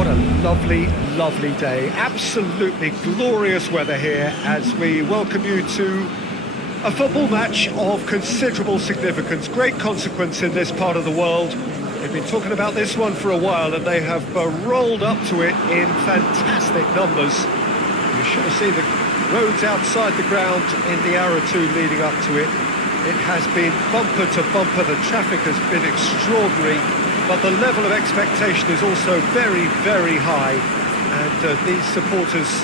What a lovely, lovely day. Absolutely glorious weather here as we welcome you to a football match of considerable significance, great consequence in this part of the world. They've been talking about this one for a while and they have rolled up to it in fantastic numbers. You should have seen the roads outside the ground in the hour or two leading up to it. It has been bumper to bumper, the traffic has been extraordinary, but the level of expectation is also very, very high. And these supporters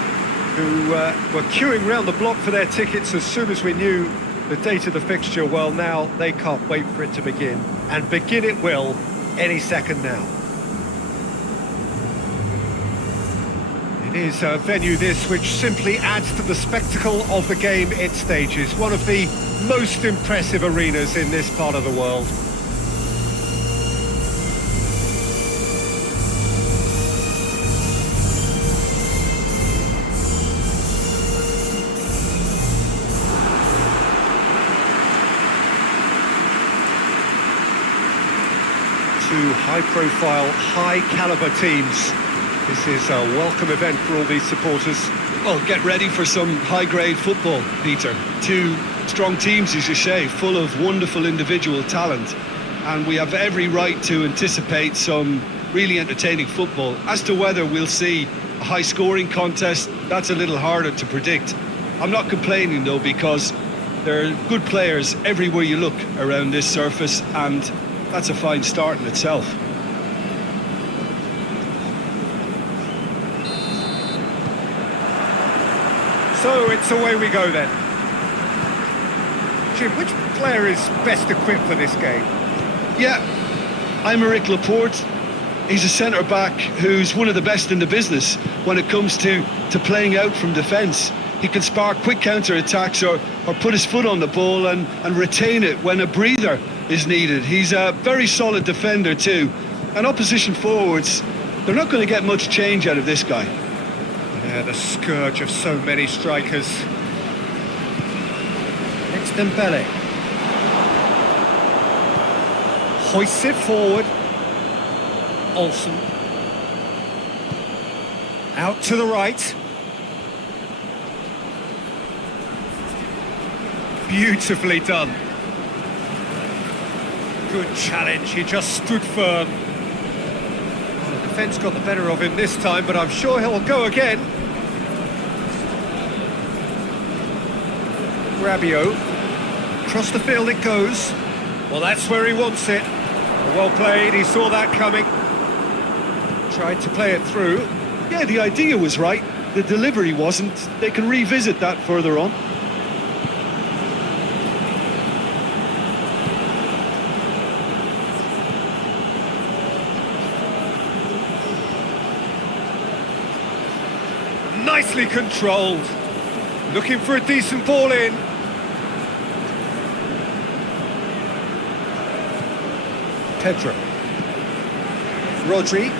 who were queuing round the block for their tickets as soon as we knew the date of the fixture, well, now they can't wait for it to begin. And begin it will any second now. It is a venue this which simply adds to the spectacle of the game it stages. One of the most impressive arenas in this part of the world. Two high-profile, high-caliber teams. This is a welcome event for all these supporters. Well, get ready for some high-grade football, Peter. Two strong teams, as you say, full of wonderful individual talent. And we have every right to anticipate some really entertaining football. As to whether we'll see a high-scoring contest, that's a little harder to predict. I'm not complaining, though, because there are good players everywhere you look around this surface, and that's a fine start in itself. So it's away we go then. Jim, which player is best equipped for this game? Yeah, Aymeric Laporte. He's a centre-back who's one of the best in the business when it comes to playing out from defence. He can spark quick counter-attacks or put his foot on the ball and retain it when a breather is needed. He's a very solid defender too. And opposition forwards, they're not going to get much change out of this guy. Yeah, the scourge of so many strikers. It's Dembele. Hoists it forward. Olsen. Out to the right. Beautifully done. Good challenge, he just stood firm. The defence got the better of him this time, but I'm sure he'll go again. Rabiot. Across the field it goes. Well, that's where he wants it. Well played, he saw that coming. Tried to play it through. Yeah, the idea was right. The delivery wasn't. They can revisit that further on. Nicely controlled. Looking for a decent ball in. Pedro. Rodri.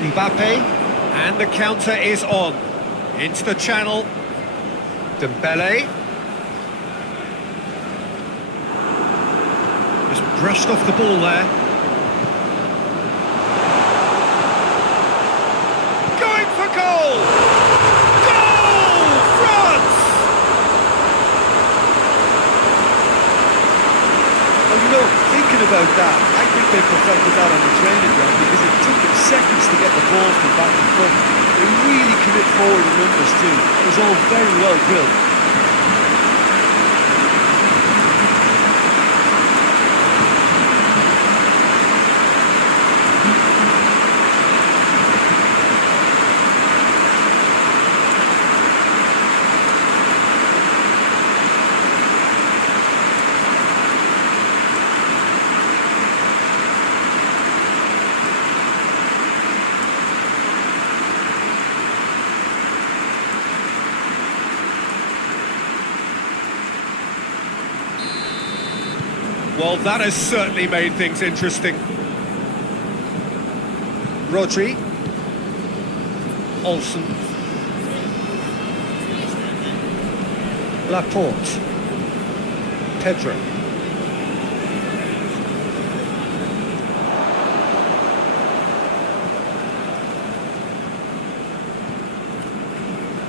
Mbappe. And the counter is on. Into the channel. Dembele. Just brushed off the ball there. About that, I think they perfected that on the training ground because it took them seconds to get the ball from back to front. They really commit forward in numbers too. It was all very well drilled. Well, that has certainly made things interesting. Rodri. Olsen. Laporte. Pedro.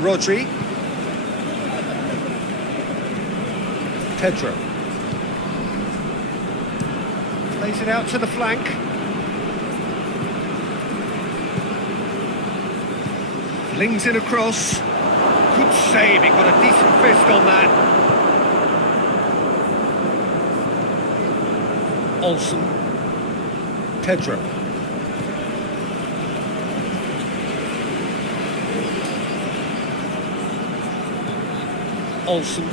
Rodri. Pedro. Plays it out to the flank. Flings it across. Good save, he got a decent fist on that. Olsen. Pedro. Olsen.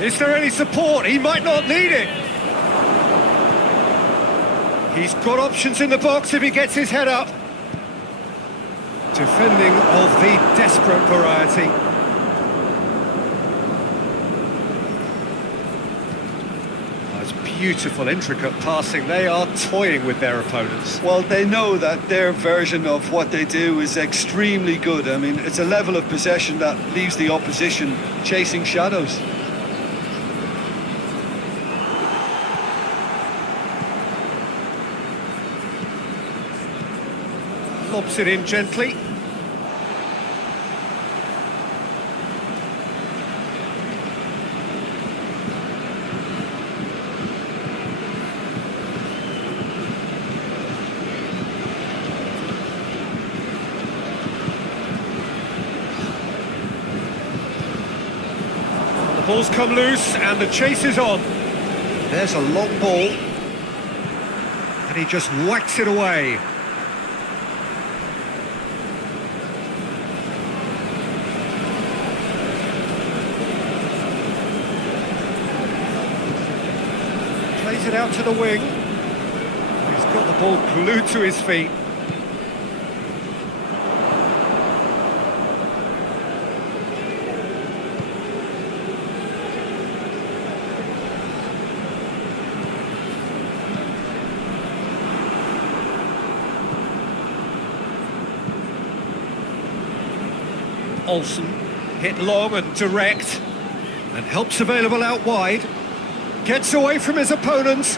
Is there any support? He might not need it. He's got options in the box if he gets his head up. Defending of the desperate variety. That's beautiful, intricate passing. They are toying with their opponents. Well, they know that their version of what they do is extremely good. I mean, it's a level of possession that leaves the opposition chasing shadows. Lobs it in gently. The ball's come loose and the chase is on. There's a long ball. And he just whacks it away. Plays it out to the wing. He's got the ball glued to his feet. Olsen, hit long and direct, and helps available out wide. Gets away from his opponents.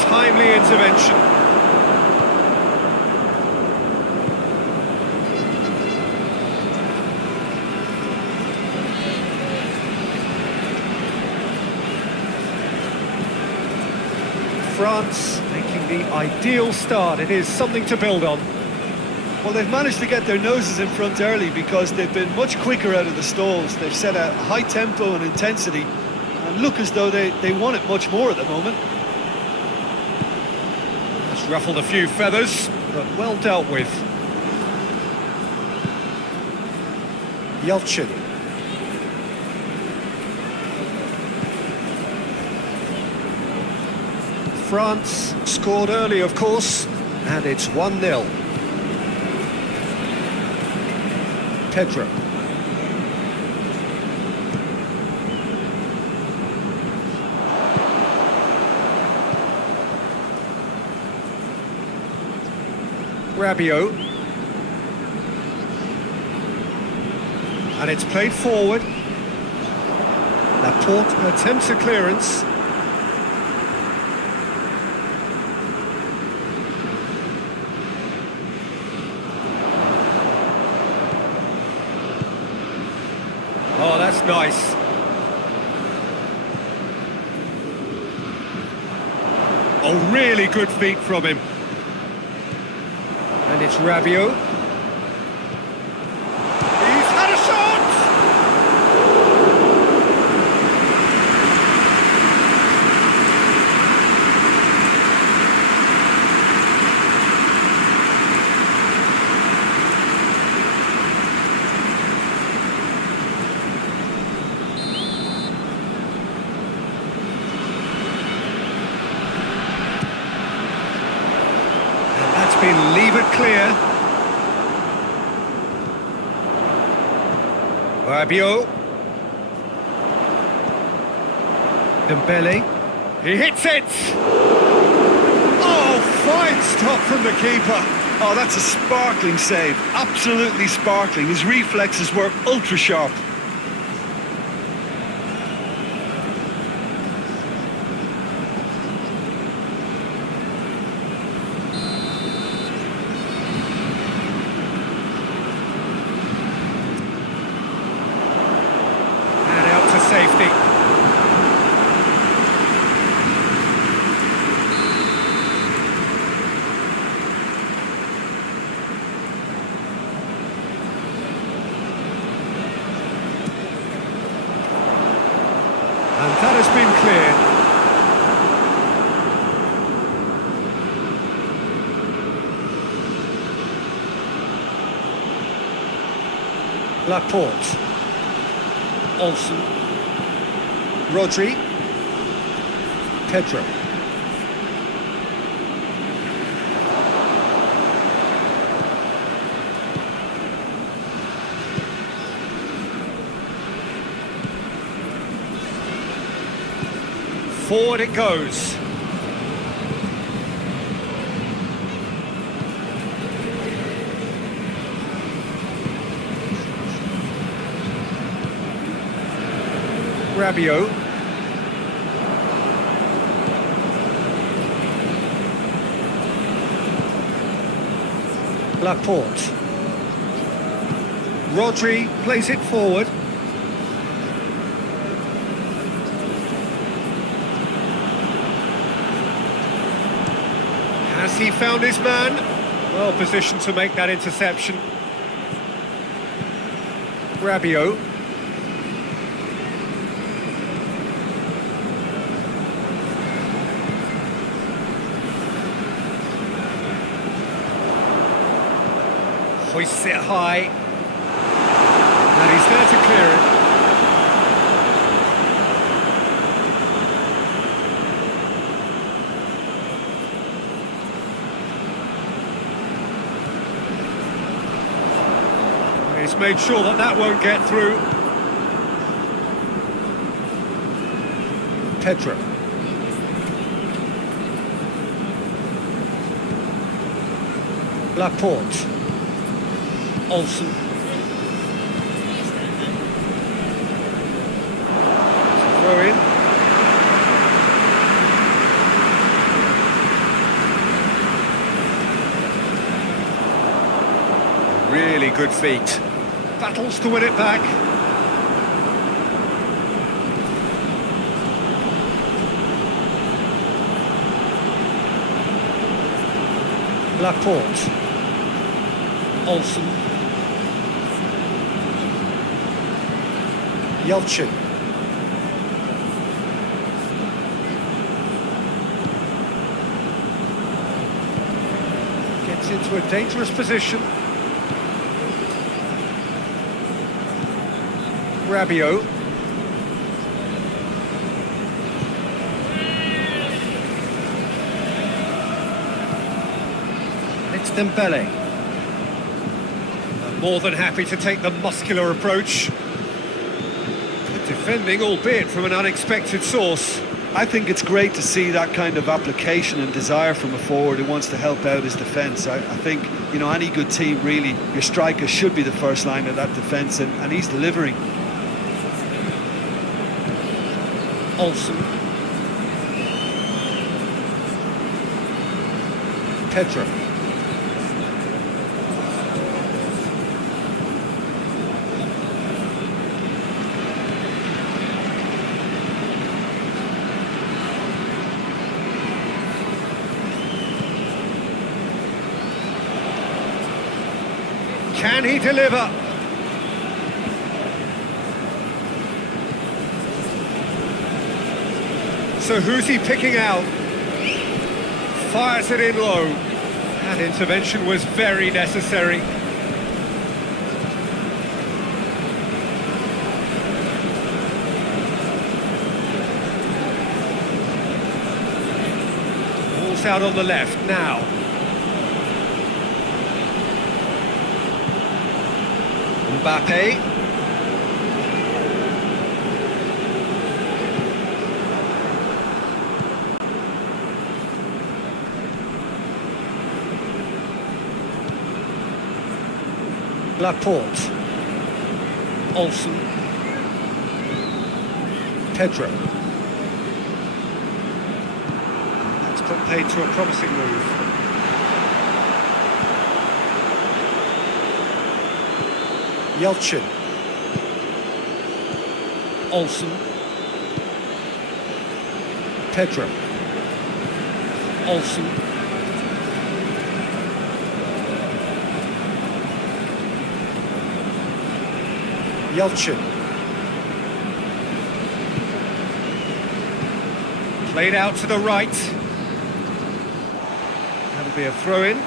Timely intervention. France making the ideal start. It is something to build on. Well, they've managed to get their noses in front early because they've been much quicker out of the stalls. They've set a high tempo and intensity and look as though they want it much more at the moment. It's ruffled a few feathers, but well dealt with. Yelchin. France scored early, of course, and it's 1-0. Pedro. Rabiot. And it's played forward. Laporte attempts a clearance. Oh, that's nice. Oh, really good feet from him. And it's Rabiot. He's had a shot! Been levered clear. Rabiot. Dembele. He hits it! Oh, fine stop from the keeper. Oh, that's a sparkling save. Absolutely sparkling. His reflexes were ultra sharp. And that has been cleared. Laporte. Olsen. Rodri. Pedro. Forward it goes. Rabiot. Laporte. Rodri plays it forward. Has he found his man? Well positioned to make that interception. Rabiot. Hoists it high. And he's there to clear it. He's made sure that that won't get through. Pedro. Laporte. Olsen. Throw in. Really good feet. Battles to win it back. Laporte. Olsen. Yelchin. Gets into a dangerous position. Rabiot. It's Dembele. More than happy to take the muscular approach. Defending, albeit from an unexpected source. I think it's great to see that kind of application and desire from a forward who wants to help out his defence. I think, you know, any good team, really, your striker should be the first line of that defence, and he's delivering. Olsen. Pedro. Can he deliver? So who's he picking out? Fires it in low. That intervention was very necessary. Ball's out on the left now. Mbappe. Laporte. Olsen. Pedro. That's put paid to a promising move. Yelchin. Olsen. Pedro. Olsen. Yelchin. Played out to the right. That'll be a throw-in.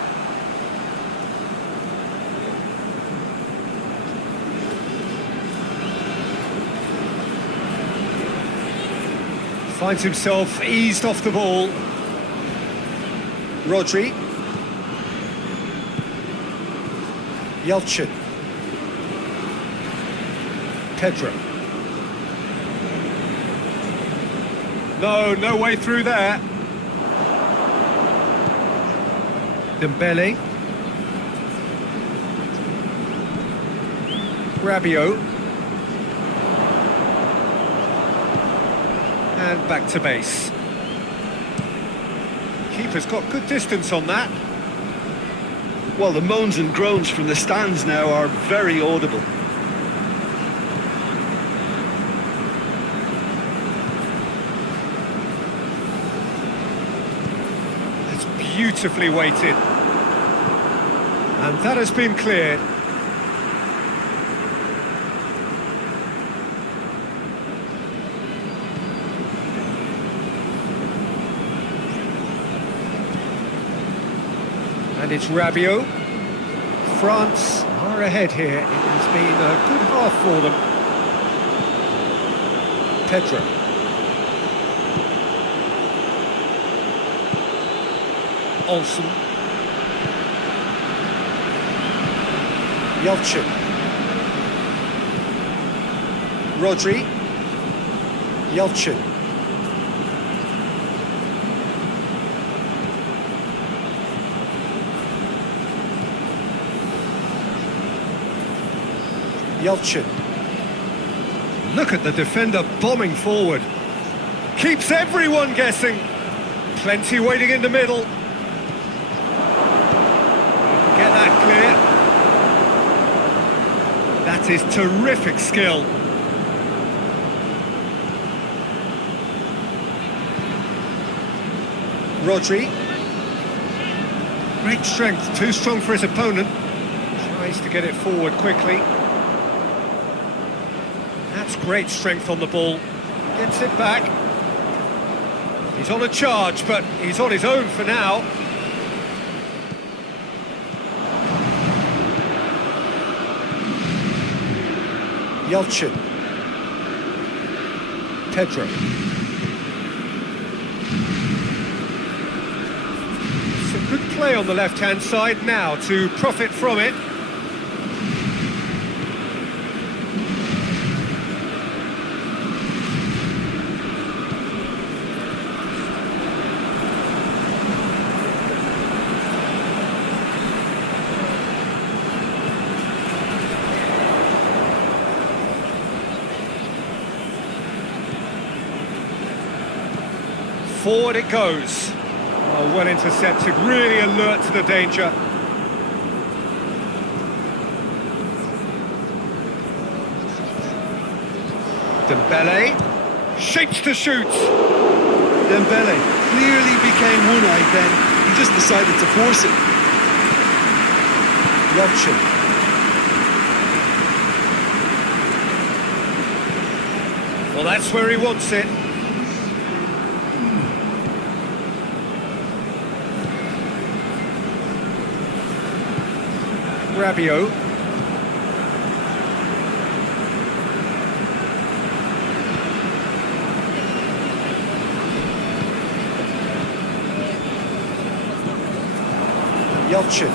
Finds himself eased off the ball. Rodri. Yelchin. Pedro. No way through there. Dembele. Rabiot. And back to base. Keeper's got good distance on that. Well, the moans and groans from the stands now are very audible. That's beautifully weighted. And that has been cleared. And it's Rabiot. France are ahead here. It has been a good half for them. Pedro. Olsen. Yelchin. Rodri. Yelchin. Yelchin. Look at the defender bombing forward. Keeps everyone guessing. Plenty waiting in the middle. Get that clear. That is terrific skill. Rodri. Great strength, too strong for his opponent. Tries to get it forward quickly. That's great strength on the ball. Gets it back. He's on a charge, but he's on his own for now. Yelchin. Pedro. Some good play on the left-hand side now to profit from it. Forward it goes. Oh, well intercepted, really alert to the danger. Dembele shapes to shoot. Dembele clearly became one-eyed then. He just decided to force it. Yelchin. Well, that's where he wants it. Rabiot. Yelchin.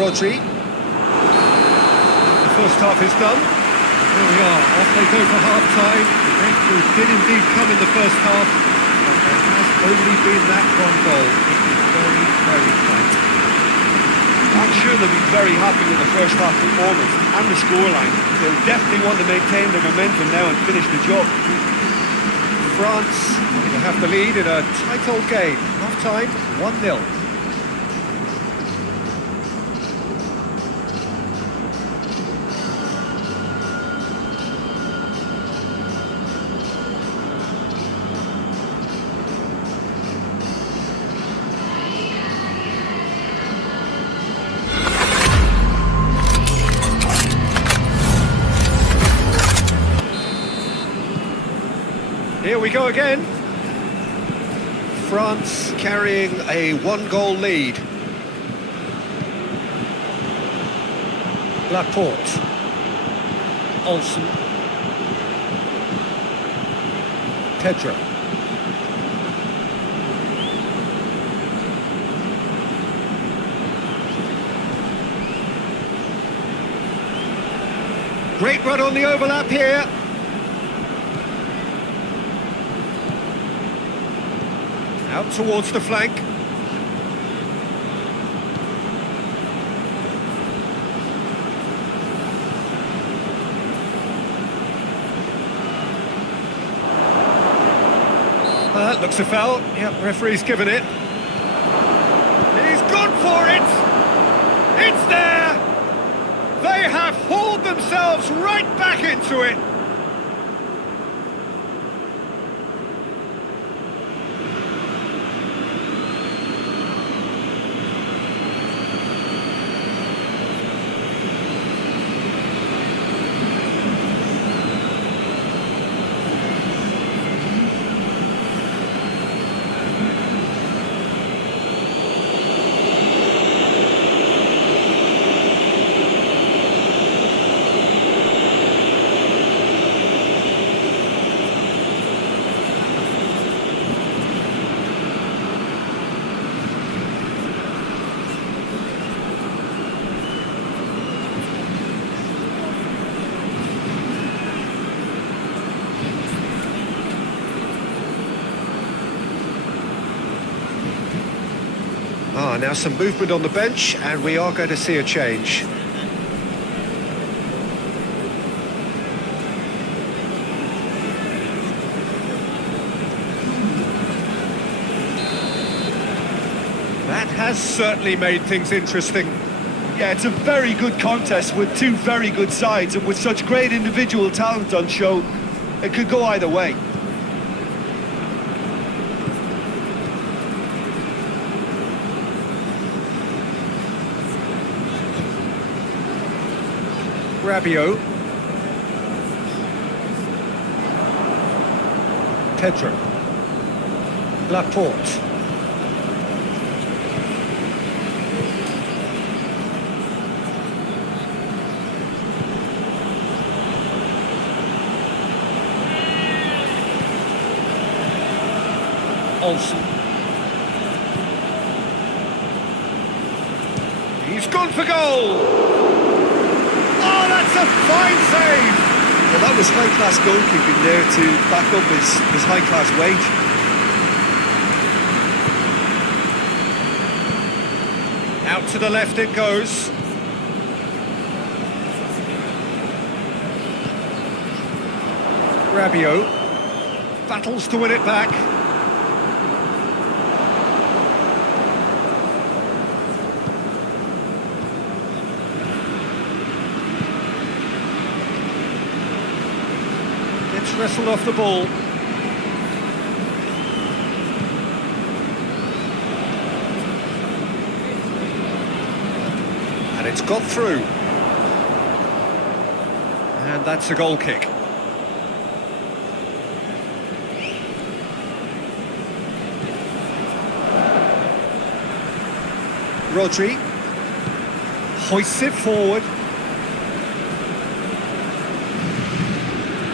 Rodri. The first half is done. Here we are, off they go for half-time. The breakthrough did indeed come in the first half, but there has only been that one goal. It is very, very tight. I'm sure they'll be very happy with the first half performance and the scoreline. They'll definitely want to maintain their momentum now and finish the job. France going to have the lead in a tight old game. Half-time, 1-0. Here we go again. France carrying a one-goal lead. Laporte. Olsen. Pedro. Great run on the overlap here. Out towards the flank. Looks a foul. Yep, referee's given it. He's gone for it! It's there! They have hauled themselves right back into it! Now some movement on the bench, and we are going to see a change. That has certainly made things interesting. Yeah, it's a very good contest with two very good sides, and with such great individual talent on show, it could go either way. Rabiot. Pedro. Laporte. Olsen. He's gone for goal! Oh, that's a fine save! Well, that was high-class goalkeeping there to back up his high-class weight. Out to the left it goes. Rabiot battles to win it back. Wrestled off the ball. And it's got through. And that's a goal kick. Rodri hoists it forward.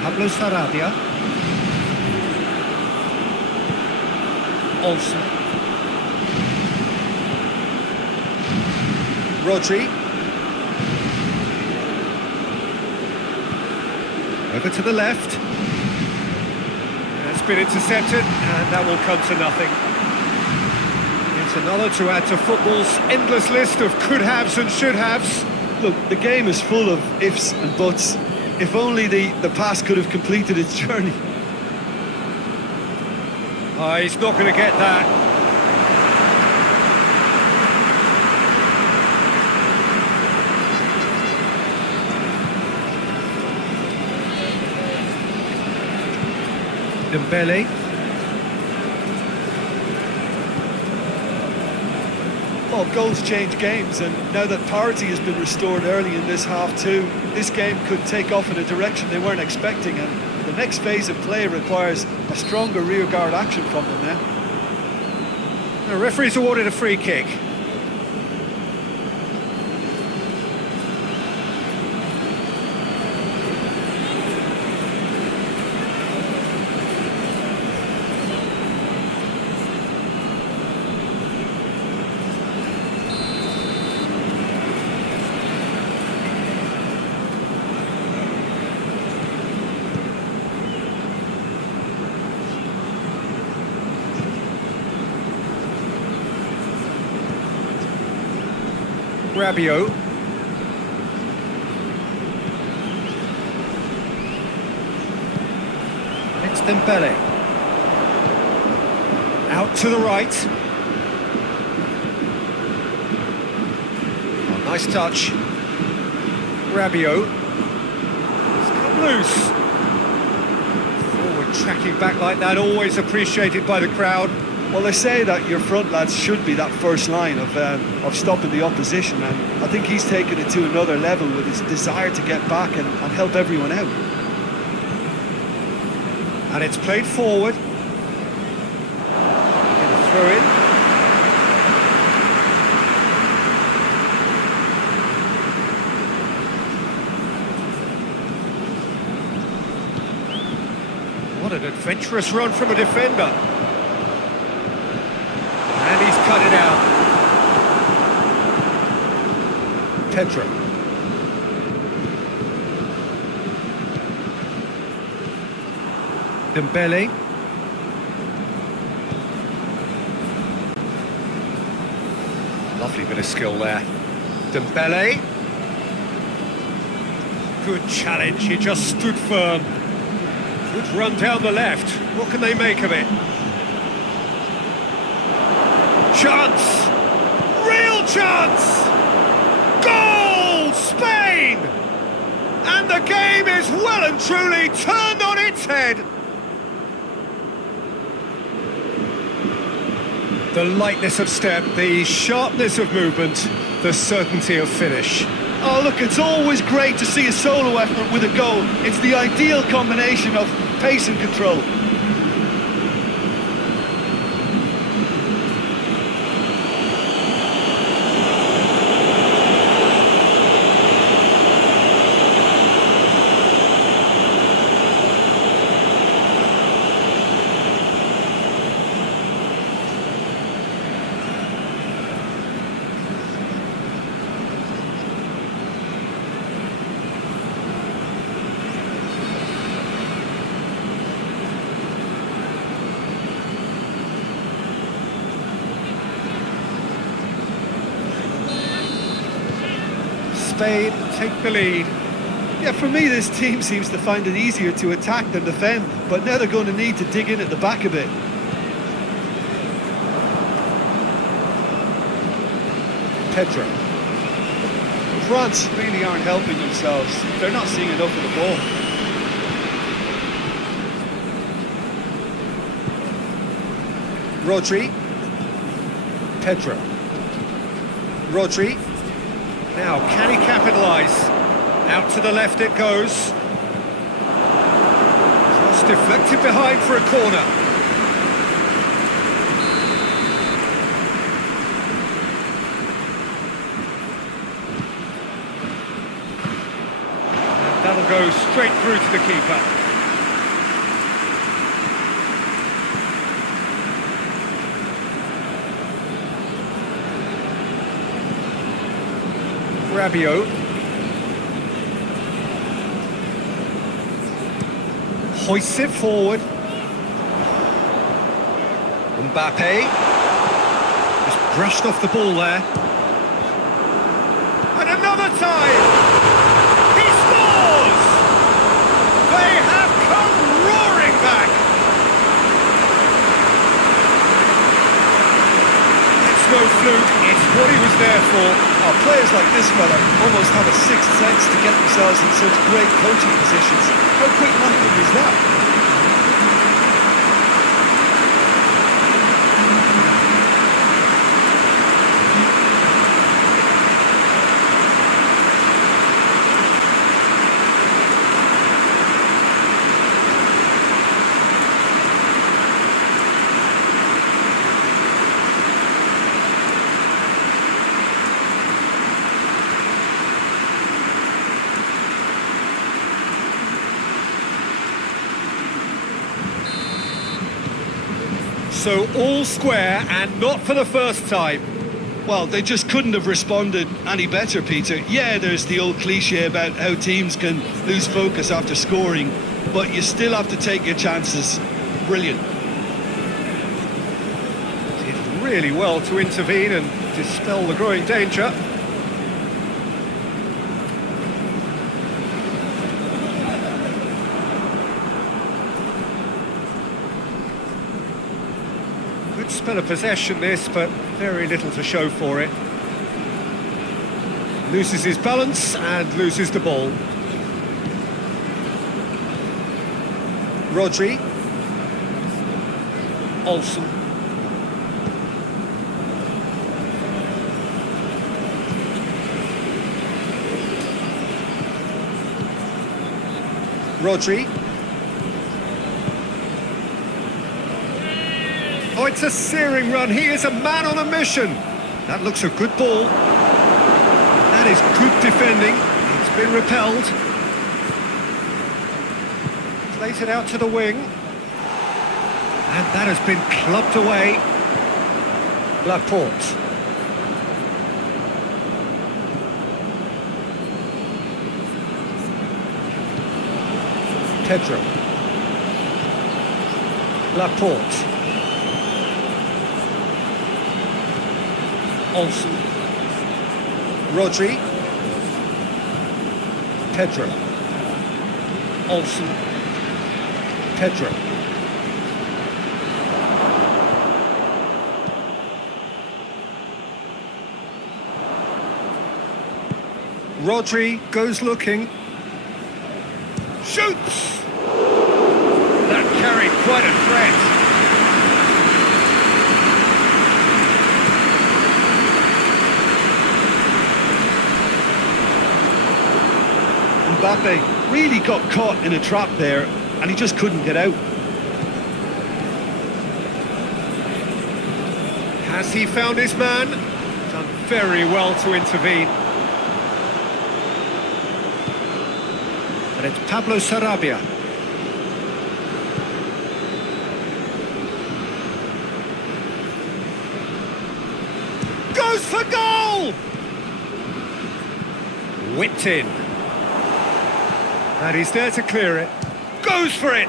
Pablo Sarabia. Olsen. Rodri. Over to the left. It's been intercepted, and that will come to nothing. It's another to add to football's endless list of could-haves and should-haves. Look, the game is full of ifs and buts. If only the pass could have completed its journey. He's not going to get that. Dembele. Well, goals change games, and now that parity has been restored early in this half-two, this game could take off in a direction they weren't expecting, and the next phase of play requires a stronger rearguard action from them now. The referee's awarded a free kick. Rabiot. It's Dembele. Out to the right. Oh, nice touch. Rabiot. It's come loose. Forward tracking back like that, always appreciated by the crowd. Well, they say that your front lads should be that first line of stopping the opposition, and I think he's taken it to another level with his desire to get back and help everyone out. And it's played forward. Throw in. What an adventurous run from a defender. And he's cut it out. Pedro. Dembele. Lovely bit of skill there. Dembele. Good challenge, he just stood firm. Good run down the left. What can they make of it? Chance! Real chance! Goal! Spain! And the game is well and truly turned on its head. The lightness of step, the sharpness of movement, the certainty of finish. Oh, look, it's always great to see a solo effort with a goal. It's the ideal combination of pace and control. Spain take the lead. Yeah, for me, this team seems to find it easier to attack than defend, but now they're going to need to dig in at the back a bit. Pedro. France really aren't helping themselves. They're not seeing enough of the ball. Rodri. Pedro. Rodri. Now, can he capitalise? Out to the left it goes. Cross deflected behind for a corner. And that'll go straight through to the keeper. Rabiot. Hoists it forward. Mbappe. Just brushed off the ball there. And another time! He scores! They have come roaring back! It's no fluke, it's what he was there for. Oh, players like this fella almost have a sixth sense to get themselves in such great coaching positions. How quick minded is that? So all square and not for the first time. Well, they just couldn't have responded any better, Peter. Yeah, there's the old cliche about how teams can lose focus after scoring, but you still have to take your chances. Brilliant. Did really well to intervene and dispel the growing danger. Good spell of possession this, but very little to show for it. Loses his balance and loses the ball. Rodri. Olsen. Rodri. Oh, it's a searing run. He is a man on a mission. That looks a good ball. That is good defending. It's been repelled. Plays it out to the wing. And that has been clubbed away. Laporte. Pedro. Laporte. Olsen. Rodri. Pedro. Olsen. Pedro. Rodri goes looking. Shoots! That carried quite a threat. Mbappe really got caught in a trap there, and he just couldn't get out. Has he found his man? Done very well to intervene. And it's Pablo Sarabia. Goes for goal! Whipped in. And he's there to clear it. Goes for it!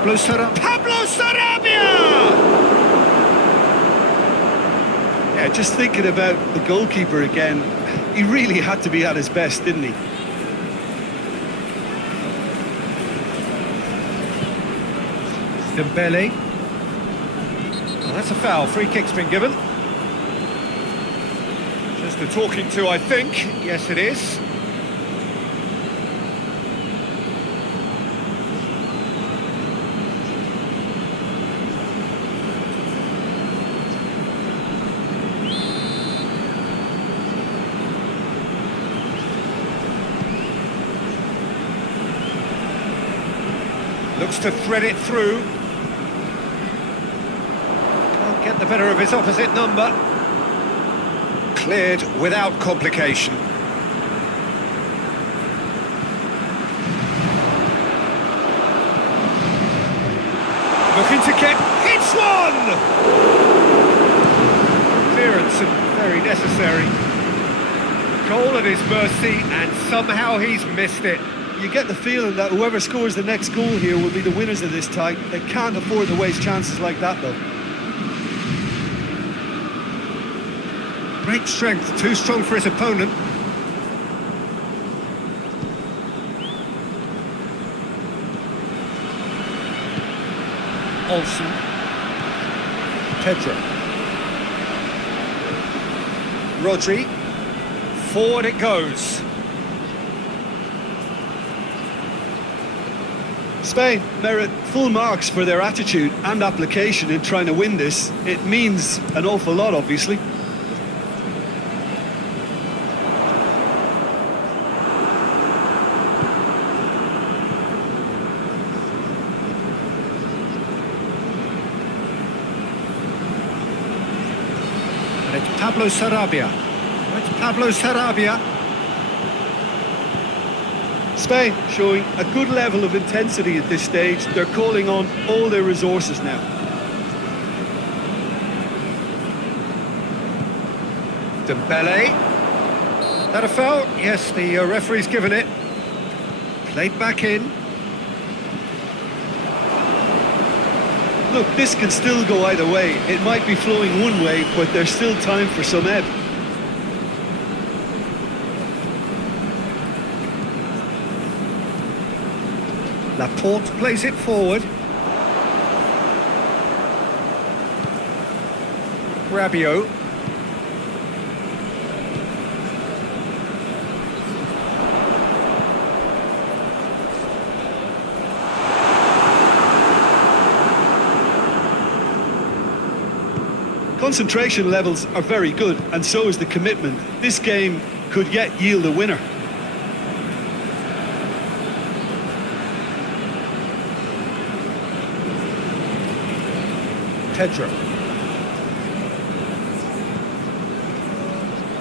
Pablo Sarabia! Yeah, just thinking about the goalkeeper again, he really had to be at his best, didn't he? Dembele. Well, that's a foul. Free kick's been given. Just a talking to, I think. Yes, it is. Looks to thread it through. Can't get the better of his opposite number. Cleared without complication. Looking to get... It's one! Clearance and very necessary. Goal at his mercy, and somehow he's missed it. You get the feeling that whoever scores the next goal here will be the winners of this tie. They can't afford to waste chances like that, though. Great strength, too strong for his opponent. Olsen. Pedro. Rodri. Forward it goes. Spain merit full marks for their attitude and application in trying to win this. It means an awful lot, obviously. And it's Pablo Sarabia. It's Pablo Sarabia. Spain showing a good level of intensity at this stage. They're calling on all their resources now. Dembele. That a foul? Yes, the referee's given it. Played back in. Look, this can still go either way. It might be flowing one way, but there's still time for some ebb. Laporte plays it forward. Rabiot. Concentration levels are very good, and so is the commitment. This game could yet yield a winner. Pedro.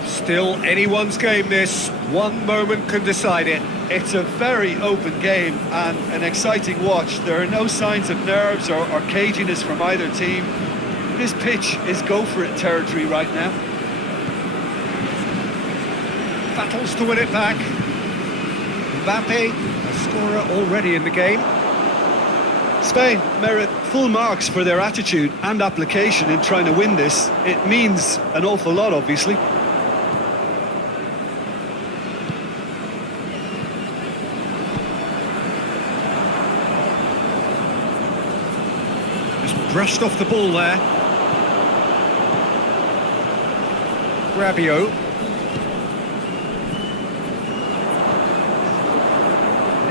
Still anyone's game this. One moment can decide it. It's a very open game and an exciting watch. There are no signs of nerves or caginess from either team. This pitch is go-for-it territory right now. Battles to win it back. Mbappe, a scorer already in the game. Spain merit full marks for their attitude and application in trying to win this. It means an awful lot, obviously. Just brushed off the ball there. Rabiot.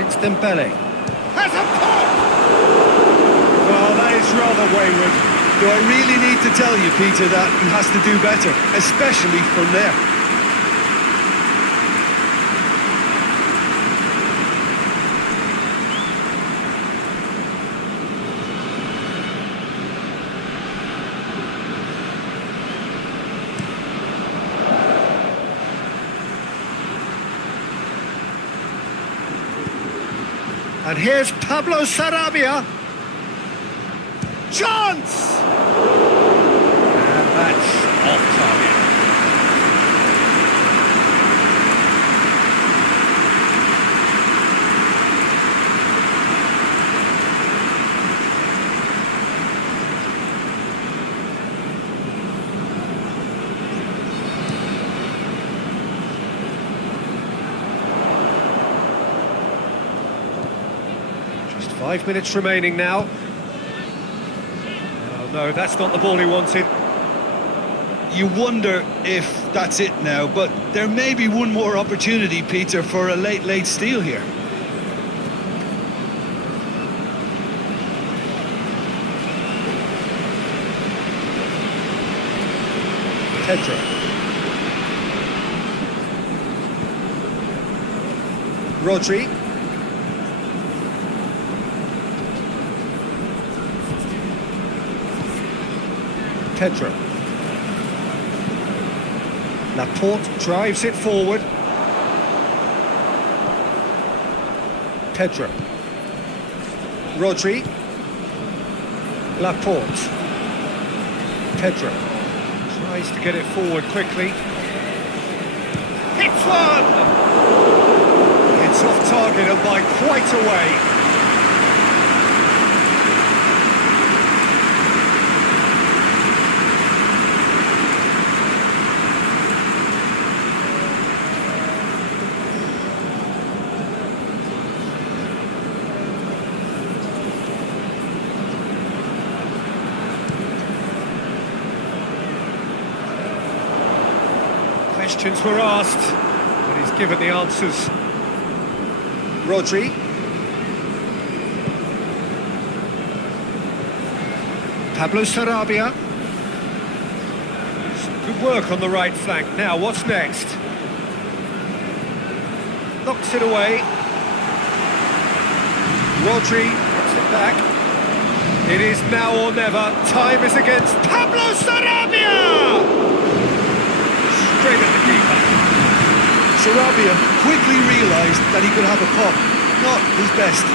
It's Dembele. Has a pop! Well, that is rather wayward. Do I really need to tell you, Peter, that he has to do better, especially from there? And here's Pablo Sarabia. Chance! And that's off target. Just 5 minutes remaining now. No, that's not the ball he wanted. You wonder if that's it now, but there may be one more opportunity, Peter, for a late steal here. Pedro. Rodri. Pedro. Laporte drives it forward. Pedro. Rodri. Laporte. Pedro. Tries to get it forward quickly. Hits one! It's off target and by quite a way. Questions were asked, but he's given the answers. Rodri. Pablo Sarabia. Good work on the right flank. Now, what's next? Knocks it away. Rodri gets it back. It is now or never. Time is against Pablo Sarabia! Straight at the keeper. Sarabia quickly realised that he could have a pop. Not his best.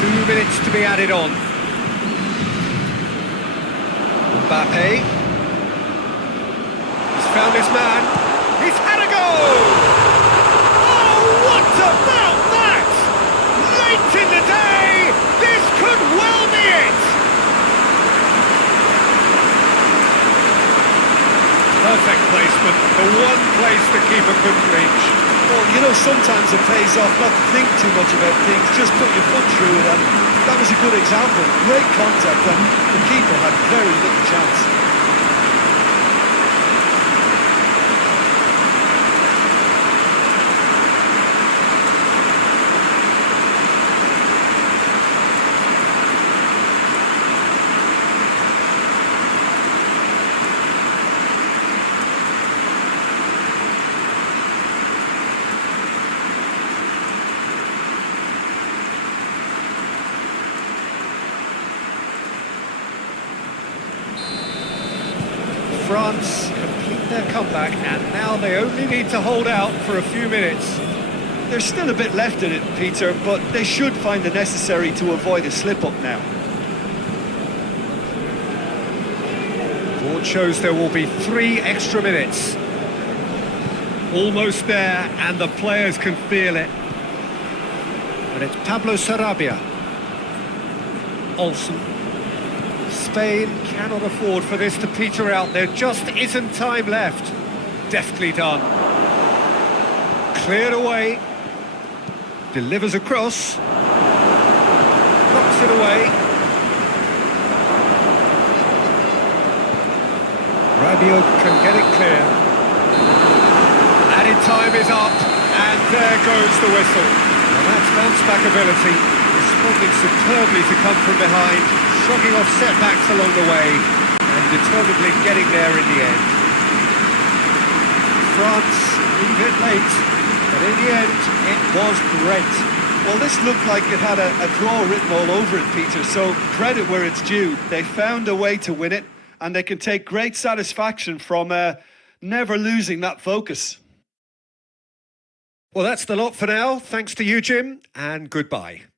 2 minutes to be added on. Mbappe. He's found his man. He's had a go! Oh, what about that? Late in the day, this could well be it! Perfect placement, the one place the keeper couldn't reach. Well, you know, sometimes it pays off not to think too much about things, just put your foot through it, and that was a good example. Great contact, and the keeper had very little chance. France complete their comeback, and now they only need to hold out for a few minutes. There's still a bit left in it, Peter, but they should find the necessary to avoid a slip-up now. Board shows there will be 3 extra minutes. Almost there, and the players can feel it. But it's Pablo Sarabia. Olsen. Spain cannot afford for this to peter out. There just isn't time left. Deftly done. Cleared away. Delivers across. Knocks it away. Rabiot can get it clear. Added time is up, and there goes the whistle. Well, that's bounce-back ability, responding superbly to come from behind, shrugging off setbacks along the way, and determinedly getting there in the end. France, a bit late, but in the end, it was great. Well, this looked like it had a draw written all over it, Peter, so credit where it's due. They found a way to win it, and they can take great satisfaction from never losing that focus. Well, that's the lot for now. Thanks to you, Jim, and goodbye.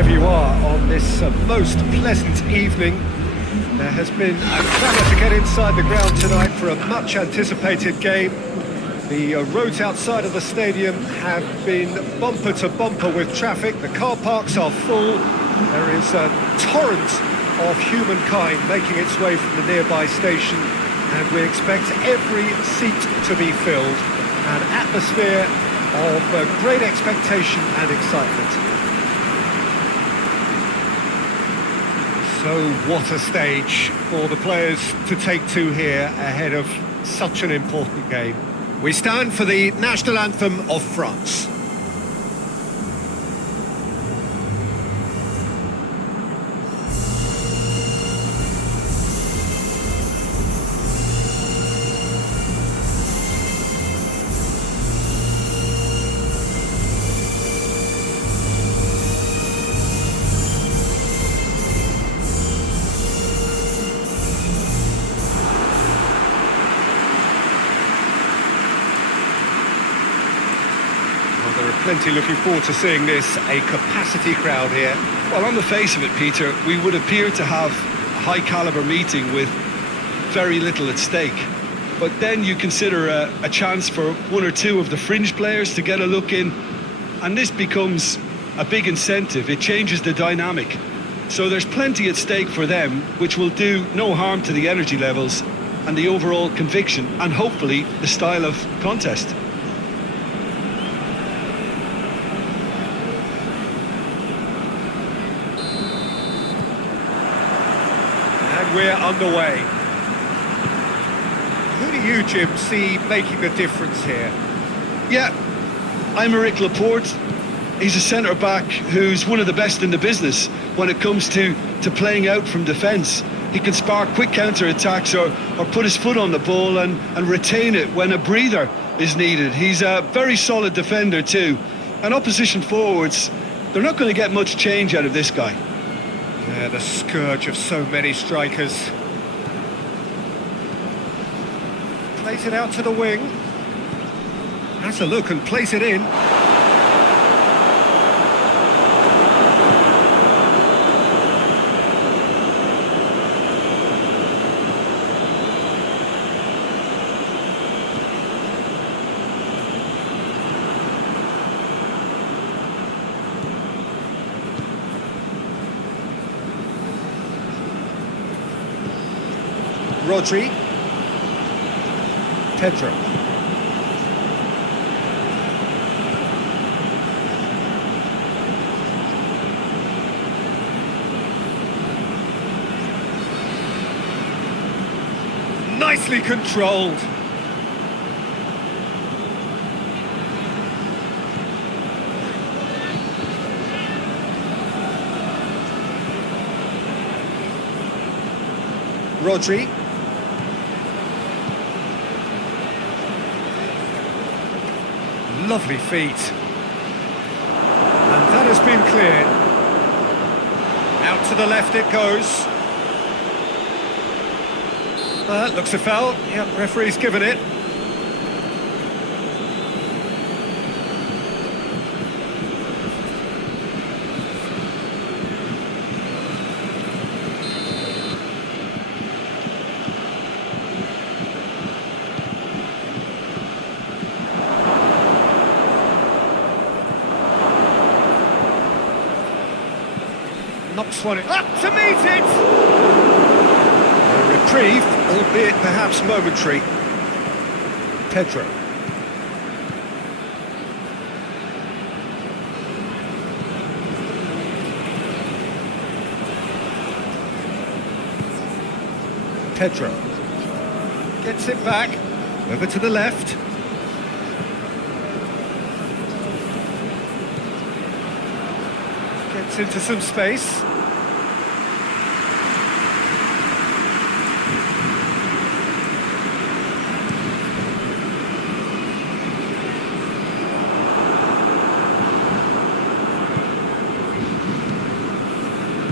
wherever you are on this most pleasant evening. There has been a clamour to get inside the ground tonight for a much-anticipated game. The roads outside of the stadium have been bumper to bumper with traffic. The car parks are full. There is a torrent of humankind making its way from the nearby station, and we expect every seat to be filled. An atmosphere of great expectation and excitement. So what a stage for the players to take to here ahead of such an important game. We stand for the national anthem of France. There are plenty looking forward to seeing this, a capacity crowd here. Well, on the face of it, Peter, we would appear to have a high-caliber meeting with very little at stake. But then you consider a chance for one or two of the fringe players to get a look in, and this becomes a big incentive. It changes the dynamic. So there's plenty at stake for them, which will do no harm to the energy levels and the overall conviction, and hopefully the style of contest. We're underway. Who do you, Jim, see making the difference here? Yeah, Aymeric Laporte. He's a centre-back who's one of the best in the business when it comes to playing out from defence. He can spark quick counter-attacks or put his foot on the ball and retain it when a breather is needed. He's a very solid defender too. And opposition forwards, they're not going to get much change out of this guy. Yeah, the scourge of so many strikers. Plays it out to the wing. Has a look and plays it in. Rodri. Pedro. Nicely controlled. Rodri. Lovely feet. And that has been cleared. Out to the left it goes. Looks a foul. Yep, referee's given it. Knocks one up to meet it! A reprieve, albeit perhaps momentary. Pedro. Pedro. Gets it back. Over to the left. Gets into some space.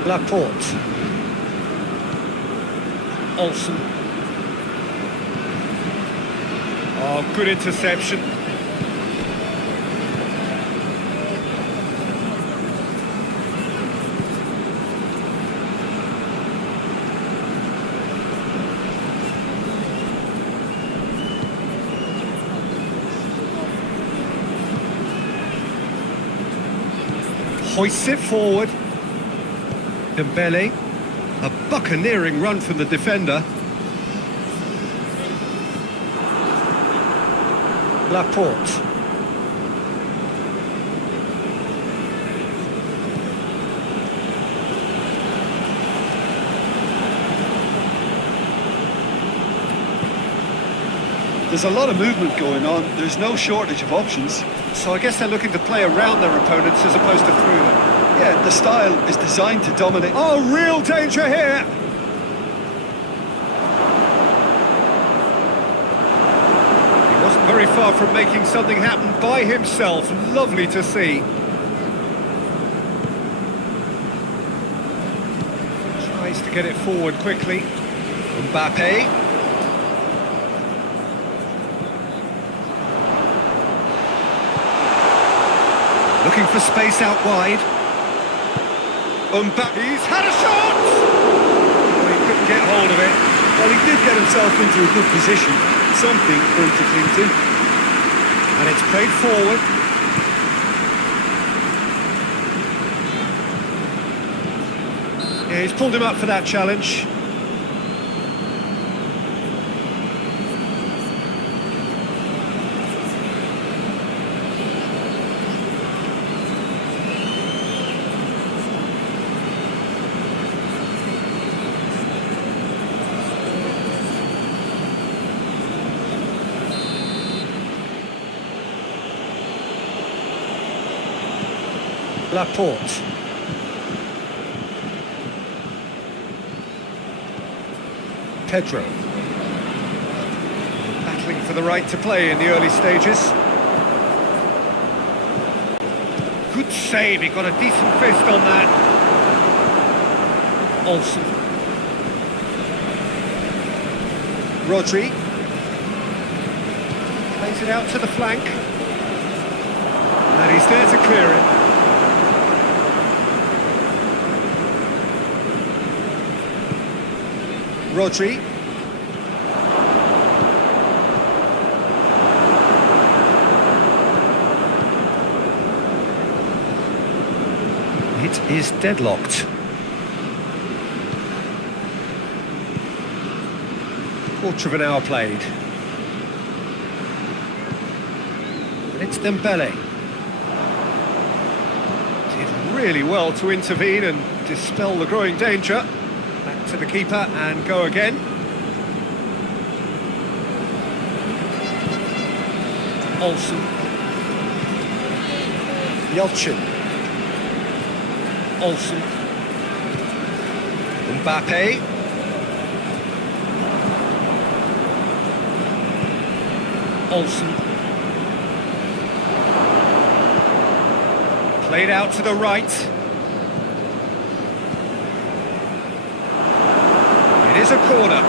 Laporte. Olsen. Oh, good interception. Hoists it forward. Dembele. A buccaneering run from the defender. Laporte. There's a lot of movement going on. There's no shortage of options. So I guess they're looking to play around their opponents as opposed to through them. Yeah, the style is designed to dominate. Oh, real danger here! He wasn't very far from making something happen by himself. Lovely to see. Tries to get it forward quickly. Mbappe. Looking for space out wide. Mbappe's had a shot! Well, he couldn't get hold of it. Well, he did get himself into a good position. Something for him to cling to. And it's played forward. Yeah, he's pulled him up for that challenge. Laporte. Pedro. Battling for the right to play in the early stages. Good save, he got a decent fist on that. Olsen. Rodri. Plays it out to the flank. And he's there to clear it. Rodri. It is deadlocked. Quarter of an hour played. And it's Dembele. Did really well to intervene and dispel the growing danger. Back to the keeper and go again. Olsen. Yelchin. Olsen. Mbappe. Olsen. Played out to the right. It is a corner.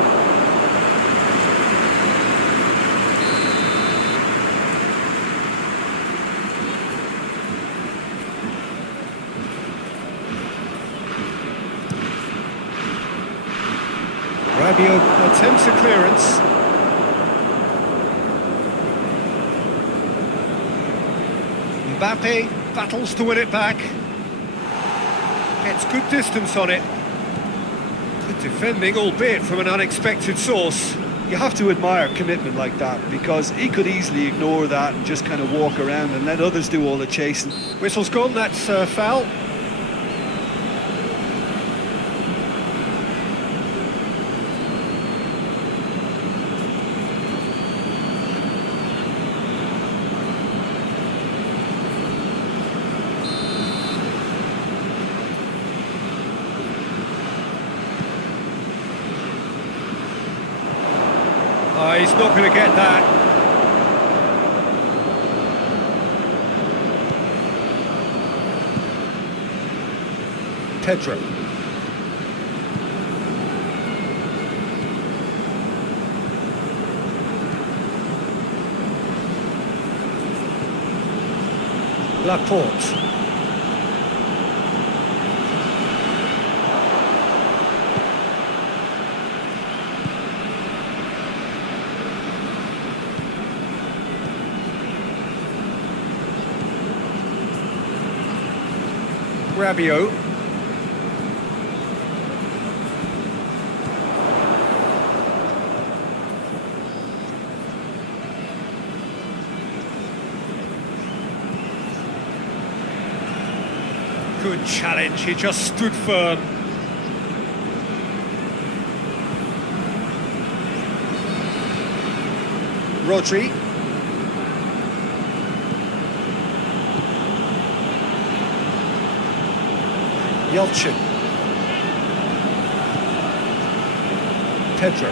Rabiot attempts a clearance. Mbappe battles to win it back. Gets good distance on it. Good defending, albeit from an unexpected source. You have to admire commitment like that, because he could easily ignore that and just kind of walk around and let others do all the chasing. Whistle's gone, that's foul. Oh, he's not going to get that. Pedro. Laporte. Rabiot. Good challenge, he just stood firm. Rodri. Yelchin. Pedro.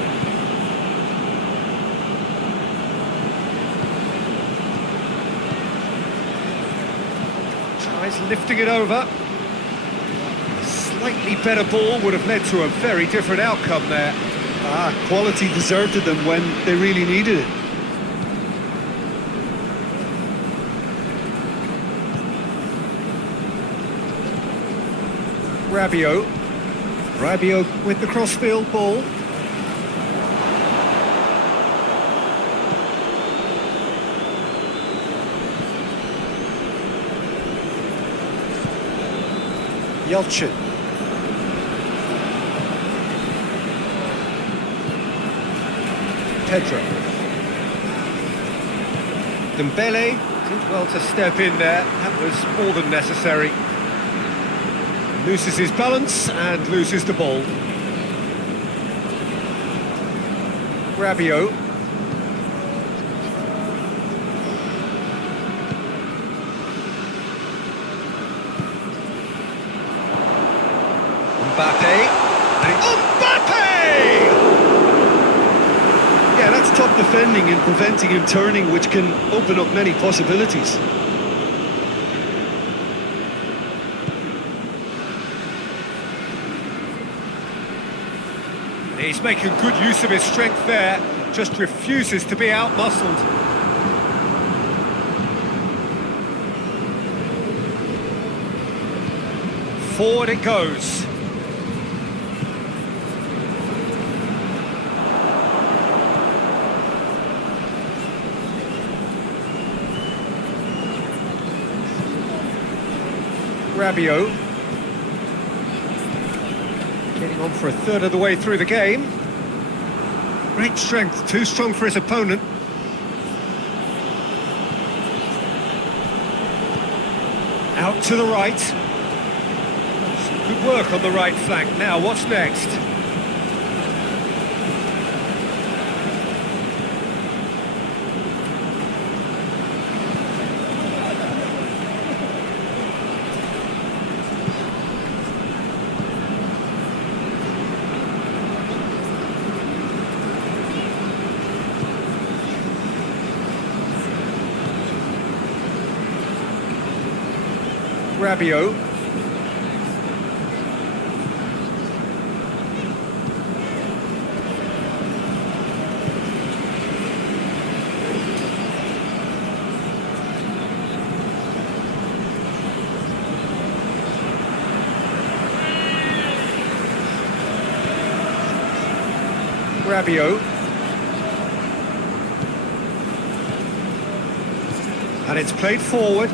Tries lifting it over. A slightly better ball would have led to a very different outcome there. Quality deserted them when they really needed it. Rabiot. Rabiot with the crossfield ball. Yelchin. Pedro. Dembele did well to step in there. That was more than necessary. Loses his balance and loses the ball. Rabiot. Mbappe. Mbappe! Yeah, that's top defending and preventing him turning, which can open up many possibilities. He's making good use of his strength there, just refuses to be out-muscled. Forward it goes. Rabiot. Getting on for a third of the way through the game. Great strength, too strong for his opponent. Out to the right. Some good work on the right flank. Now, what's next? Rabiot. Rabiot. And it's played forward.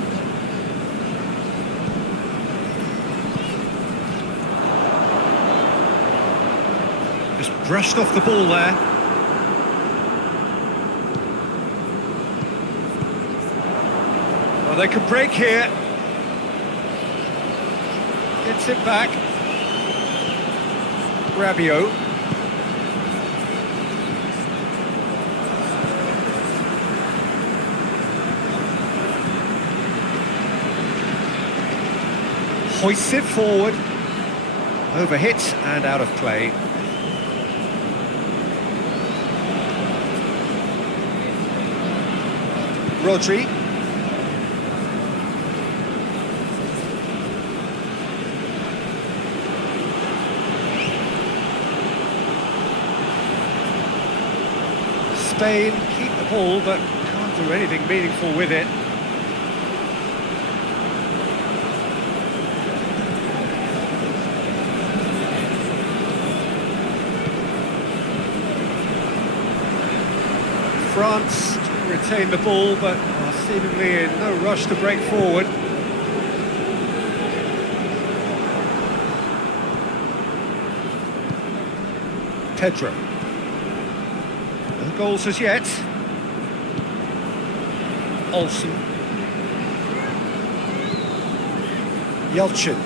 Just brushed off the ball there. Well, they could break here. Gets it back. Rabiot. Hoists it forward. Overhit and out of play. Rodri. Spain keep the ball but can't do anything meaningful with it. France retain the ball, but are seemingly in no rush to break forward. Pedro. No goals as yet. Olsen. Yelchin.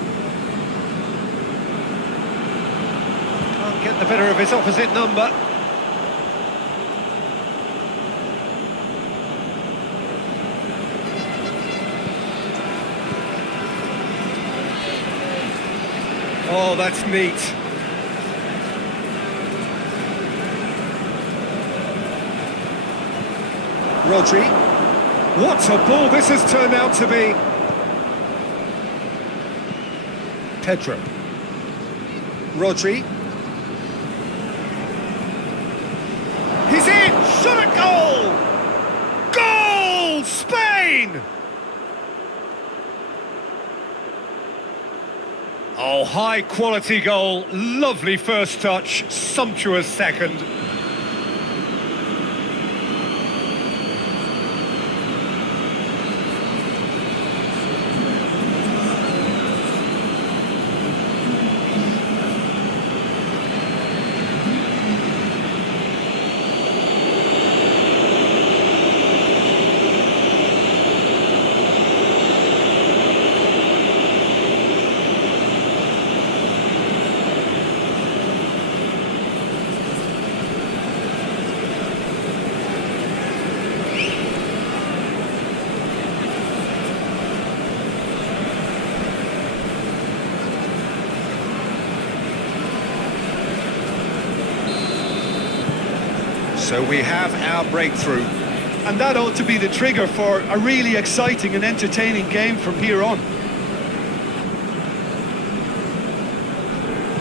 Can't get the better of his opposite number. Oh, that's neat. Rodri. What a ball this has turned out to be. Pedro. Rodri. He's in! Shot at goal! Goal! Spain! Oh, high quality goal, lovely first touch, sumptuous second. So we have our breakthrough. And that ought to be the trigger for a really exciting and entertaining game from here on.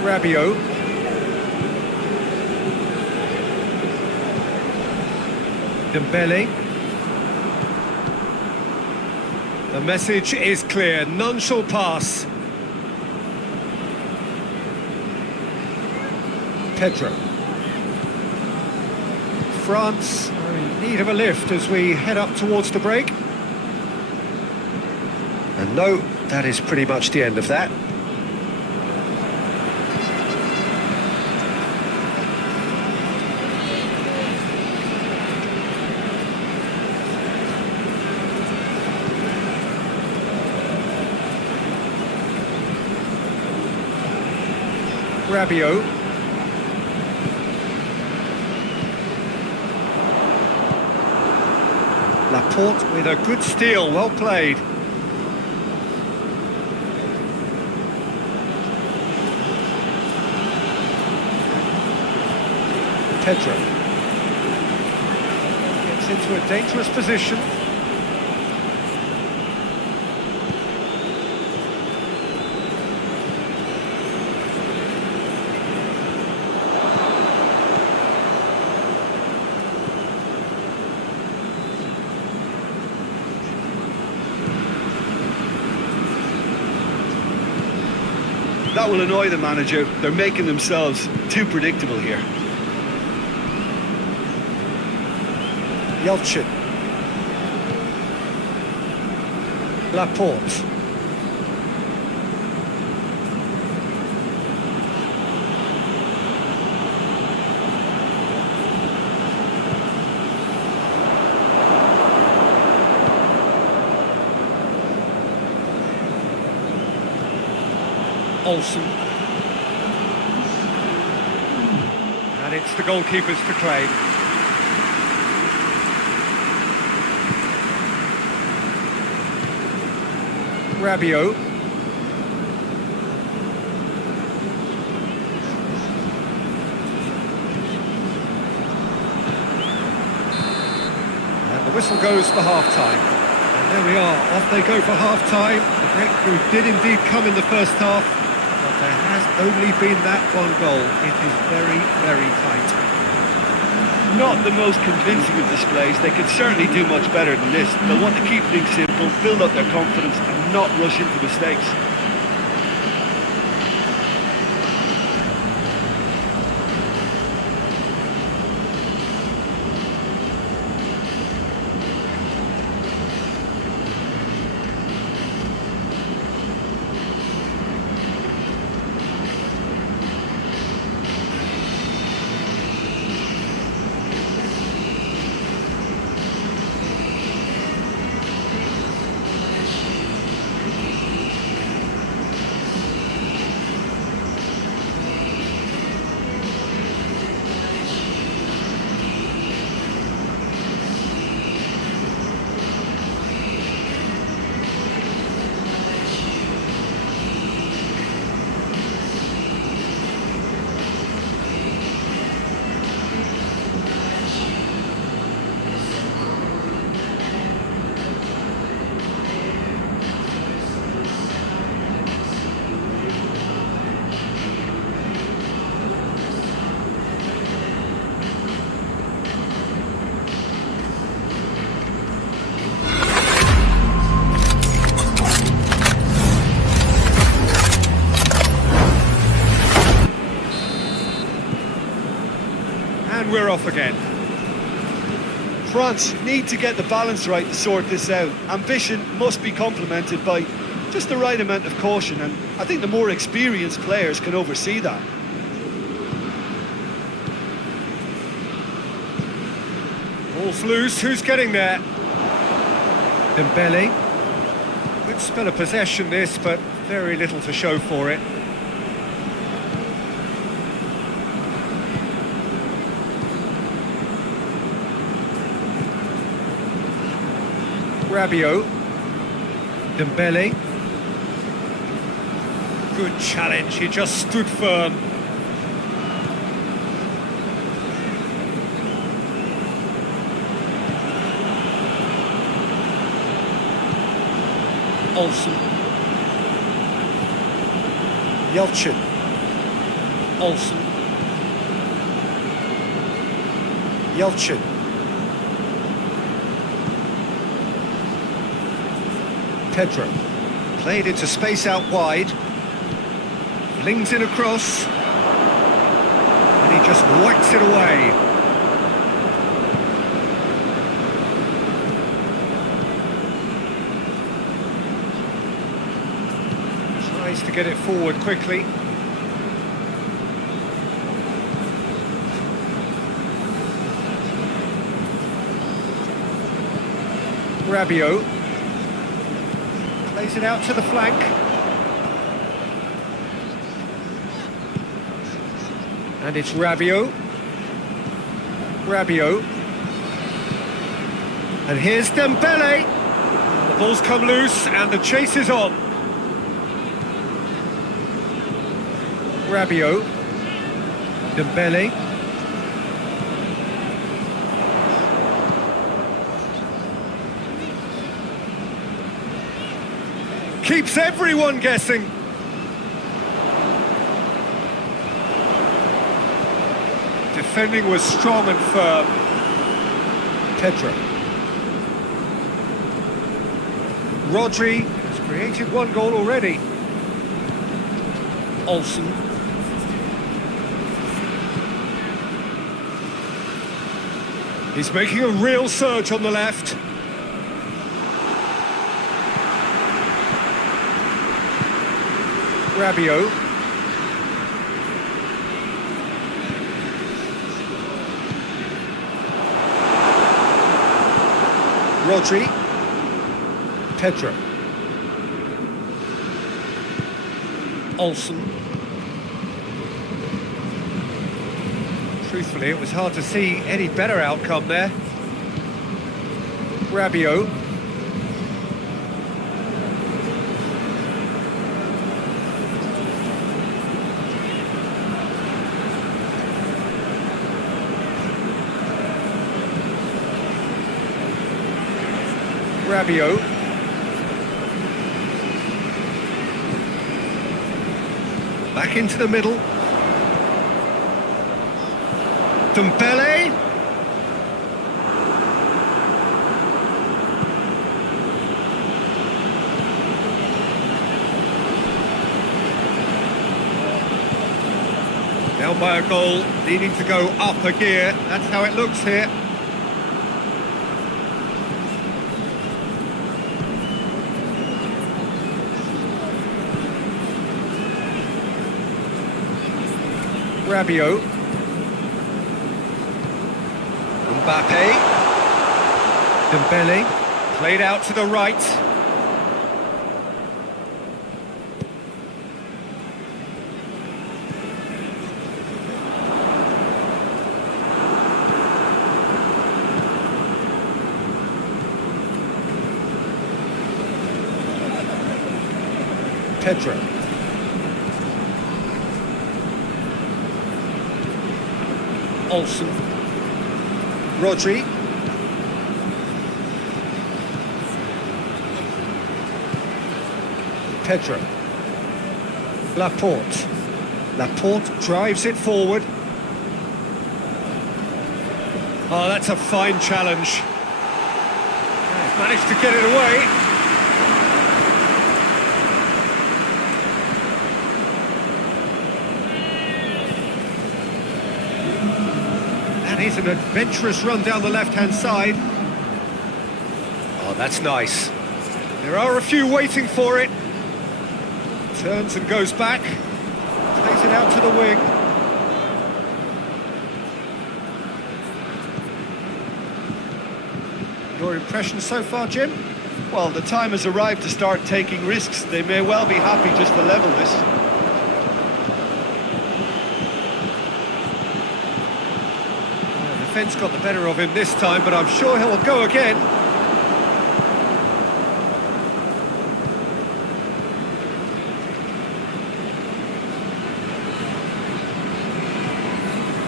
Rabiot. Dembele. The message is clear, none shall pass. Pedro. France are in need of a lift as we head up towards the break. And no, that is pretty much the end of that. Rabiot. Laporte with a good steal, well played. Pedro gets into a dangerous position. That will annoy the manager. They're making themselves too predictable here. Yelchin. Laporte. Olsen. And it's the goalkeepers to claim. Rabiot. And the whistle goes for half-time. And there we are, off they go for half-time. The breakthrough did indeed come in the first half. But there has only been that one goal. It is very, very tight. Not the most convincing of displays. They could certainly do much better than this. They'll want to keep things simple, build up their confidence and not rush into mistakes. And we're off again. France need to get the balance right to sort this out. Ambition must be complemented by just the right amount of caution, and I think the more experienced players can oversee that. Ball's loose, who's getting there? Dembele. Good spell of possession this, but very little to show for it. Rabiot. Dembele. Good challenge, he just stood firm. Olsen. Yelchin. Olsen. Yelchin. Pedro. Played into space out wide. Flings it across. And he just whacks it away. Tries to get it forward quickly. Rabiot. Plays it out to the flank. And it's Rabiot. Rabiot. And here's Dembele. The ball's come loose and the chase is on. Rabiot. Dembele. Keeps everyone guessing. Defending was strong and firm. Pedro. Rodri has created one goal already. Olsen. He's making a real surge on the left. Rabiot. Rodri. Pedro. Olsen. Truthfully, it was hard to see any better outcome there. Rabiot. Rabiot. Back into the middle. Dembele. Down by a goal, needing to go up a gear. That's how it looks here. Rabiot. Mbappe. Dembele. Played out to the right. Pedro. Olsen. Rodri. Pedro. Laporte. Laporte drives it forward. Oh, that's a fine challenge. He's managed to get it away. And here's an adventurous run down the left-hand side. Oh, that's nice. There are a few waiting for it. Turns and goes back. Plays it out to the wing. Your impression so far, Jim? Well, the time has arrived to start taking risks. They may well be happy just to level this. The defence got the better of him this time, but I'm sure he'll go again.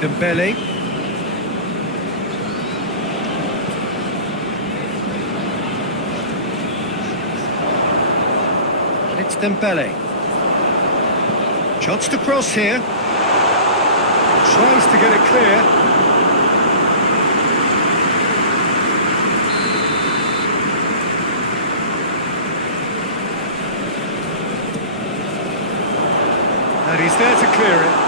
Dembele. And it's Dembele. Chance to cross here. Tries to get it clear. And he's there to clear it.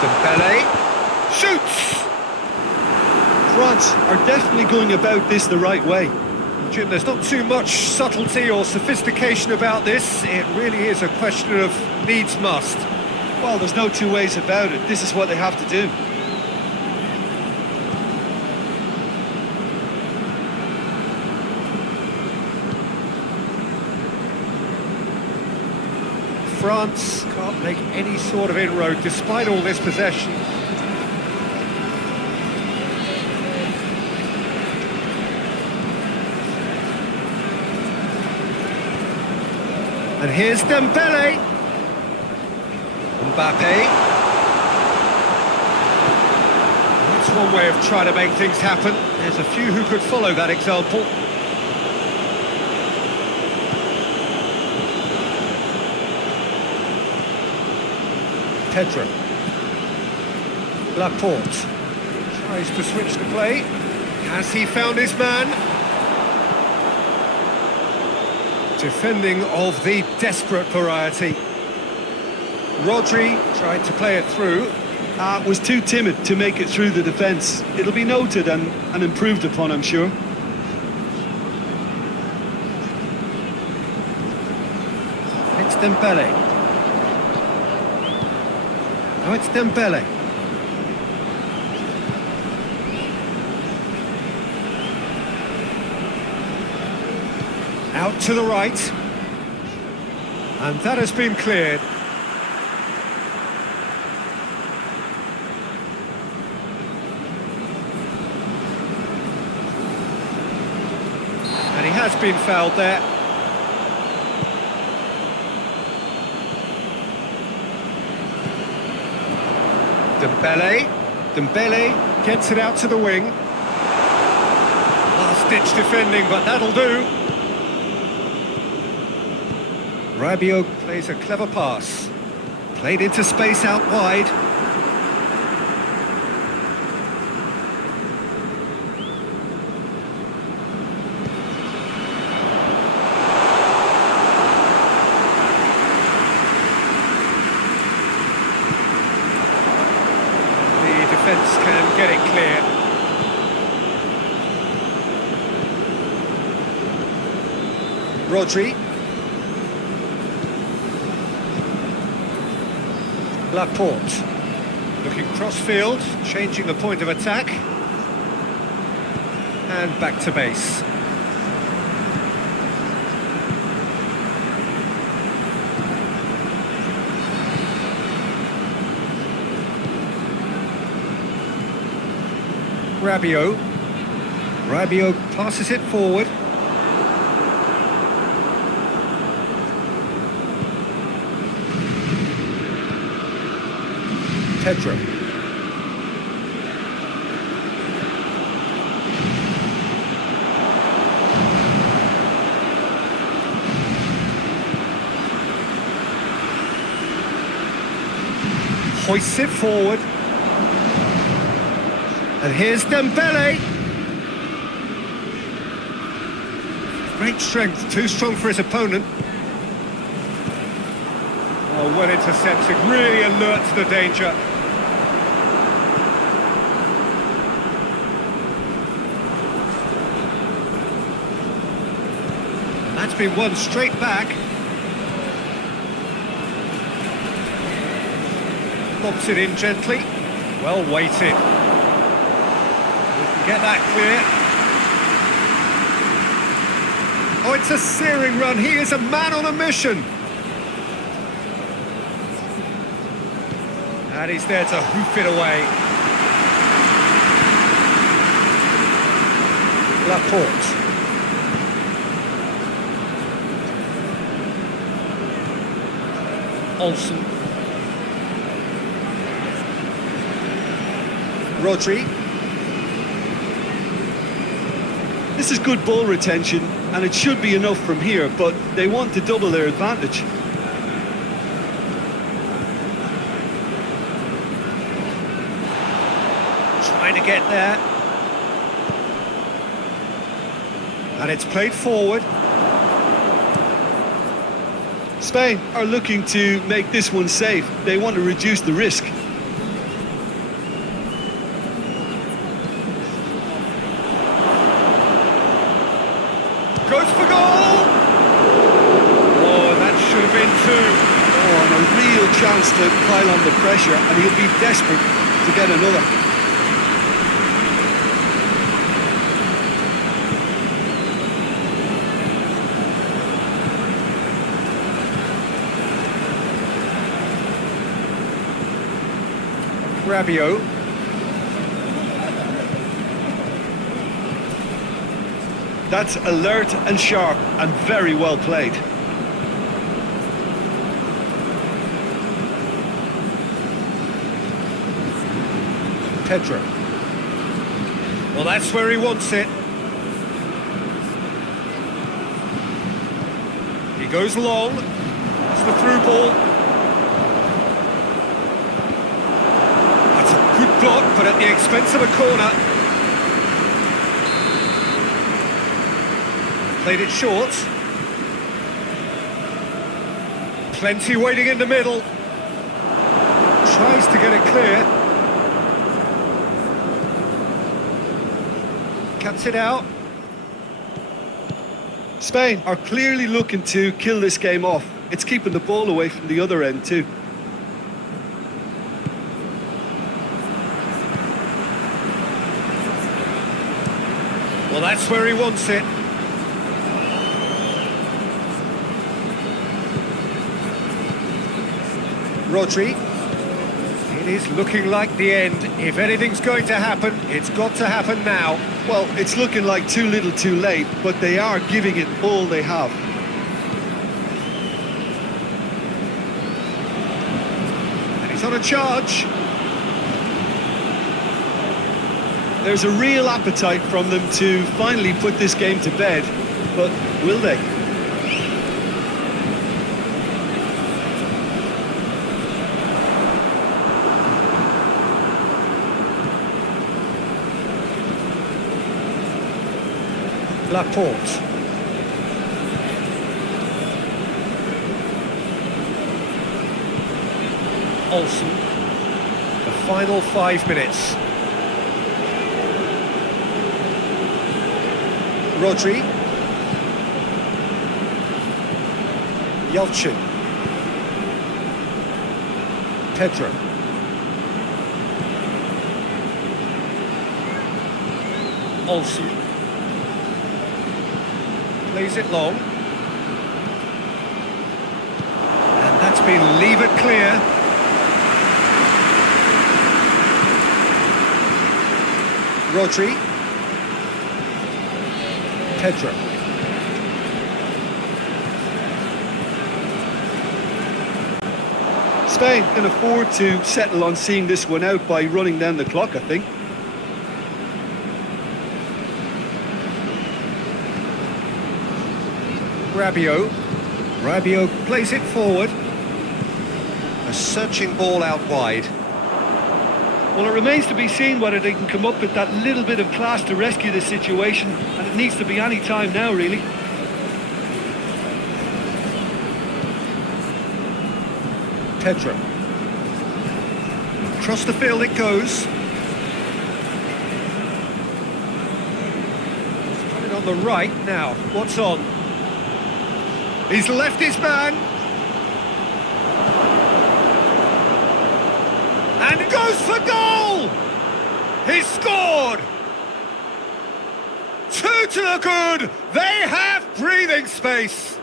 Dembele shoots! France are definitely going about this the right way. Jim, there's not too much subtlety or sophistication about this. It really is a question of needs must. Well, there's no two ways about it. This is what they have to do. France can't make any sort of inroad despite all this possession. And here's Dembele. Mbappe. That's one way of trying to make things happen. There's a few who could follow that example. Pedro. Laporte tries to switch the play. Has he found his man? Defending of the desperate variety. Rodri tried to play it through. Was too timid to make it through the defence. It'll be noted and improved upon, I'm sure. It's Dembele. Now it's Dembele. Out to the right. And that has been cleared. And he has been fouled there. Dembele gets it out to the wing. Last-ditch defending, but that'll do. Rabiot plays a clever pass. Played into space out wide. Defence can get it clear. Rodri. Laporte. Looking cross-field, changing the point of attack. And back to base. Rabiot passes it forward. Pedro. Hoists it forward. And here's Dembele. Great strength, too strong for his opponent. Oh, well intercepted, really alert to the danger. That's been won straight back. Lobs it in gently. Well weighted. We can get that clear. Oh, it's a searing run. He is a man on a mission. And he's there to hoof it away. Laporte. Olsen. Rodri. This is good ball retention, and it should be enough from here, but they want to double their advantage. Trying to get there. And it's played forward. Spain are looking to make this one safe. They want to reduce the risk. Goes for goal! Oh, that should have been two. Oh, and a real chance to pile on the pressure, and he'll be desperate to get another. Rabiot. That's alert and sharp and very well played. Pedro. Well, that's where he wants it. He goes long. That's the through ball. That's a good block, but at the expense of a corner. Played it short. Plenty waiting in the middle. Tries to get it clear. Cuts it out. Spain are clearly looking to kill this game off. It's keeping the ball away from the other end too. Well, that's where he wants it. Rodri. It is looking like the end. If anything's going to happen, it's got to happen now. Well, it's looking like too little too late, but they are giving it all they have. And he's on a charge. There's a real appetite from them to finally put this game to bed, but will they? Laporte. Olsen. The final 5 minutes. Rodri. Yelchin. Pedro. Olsen. Plays it long. And that's been levered clear. Rodri. Pedro. Spain can afford to settle on seeing this one out by running down the clock, I think. Rabiot plays it forward. A searching ball out wide. Well, it remains to be seen whether they can come up with that little bit of class to rescue the situation, and it needs to be any time now, really. Pedro. Across the field it goes. It's coming on the right now. What's on? He's left his man. And it goes for goal! He's scored! 2 to the good! They have breathing space!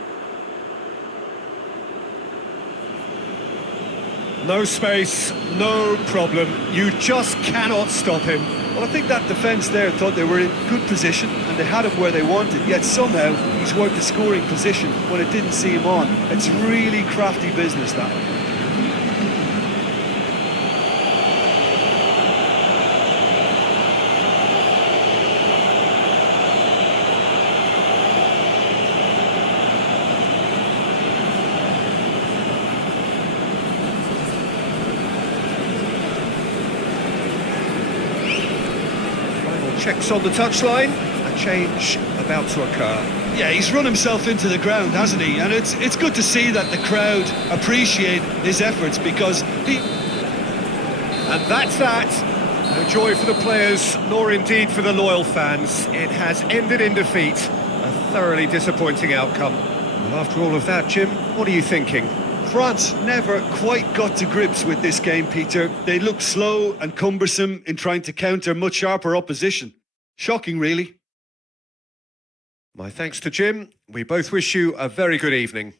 No space, no problem. You just cannot stop him. Well, I think that defence there thought they were in good position and they had him where they wanted, yet somehow he's worked the scoring position when it didn't see him on. It's really crafty business, that one. Checks on the touchline, a change about to occur. Yeah, he's run himself into the ground, hasn't he? And it's good to see that the crowd appreciate his efforts because he... And that's that. No joy for the players, nor indeed for the loyal fans. It has ended in defeat. A thoroughly disappointing outcome. Well, after all of that, Jim, what are you thinking? France never quite got to grips with this game, Peter. They looked slow and cumbersome in trying to counter much sharper opposition. Shocking, really. My thanks to Jim. We both wish you a very good evening.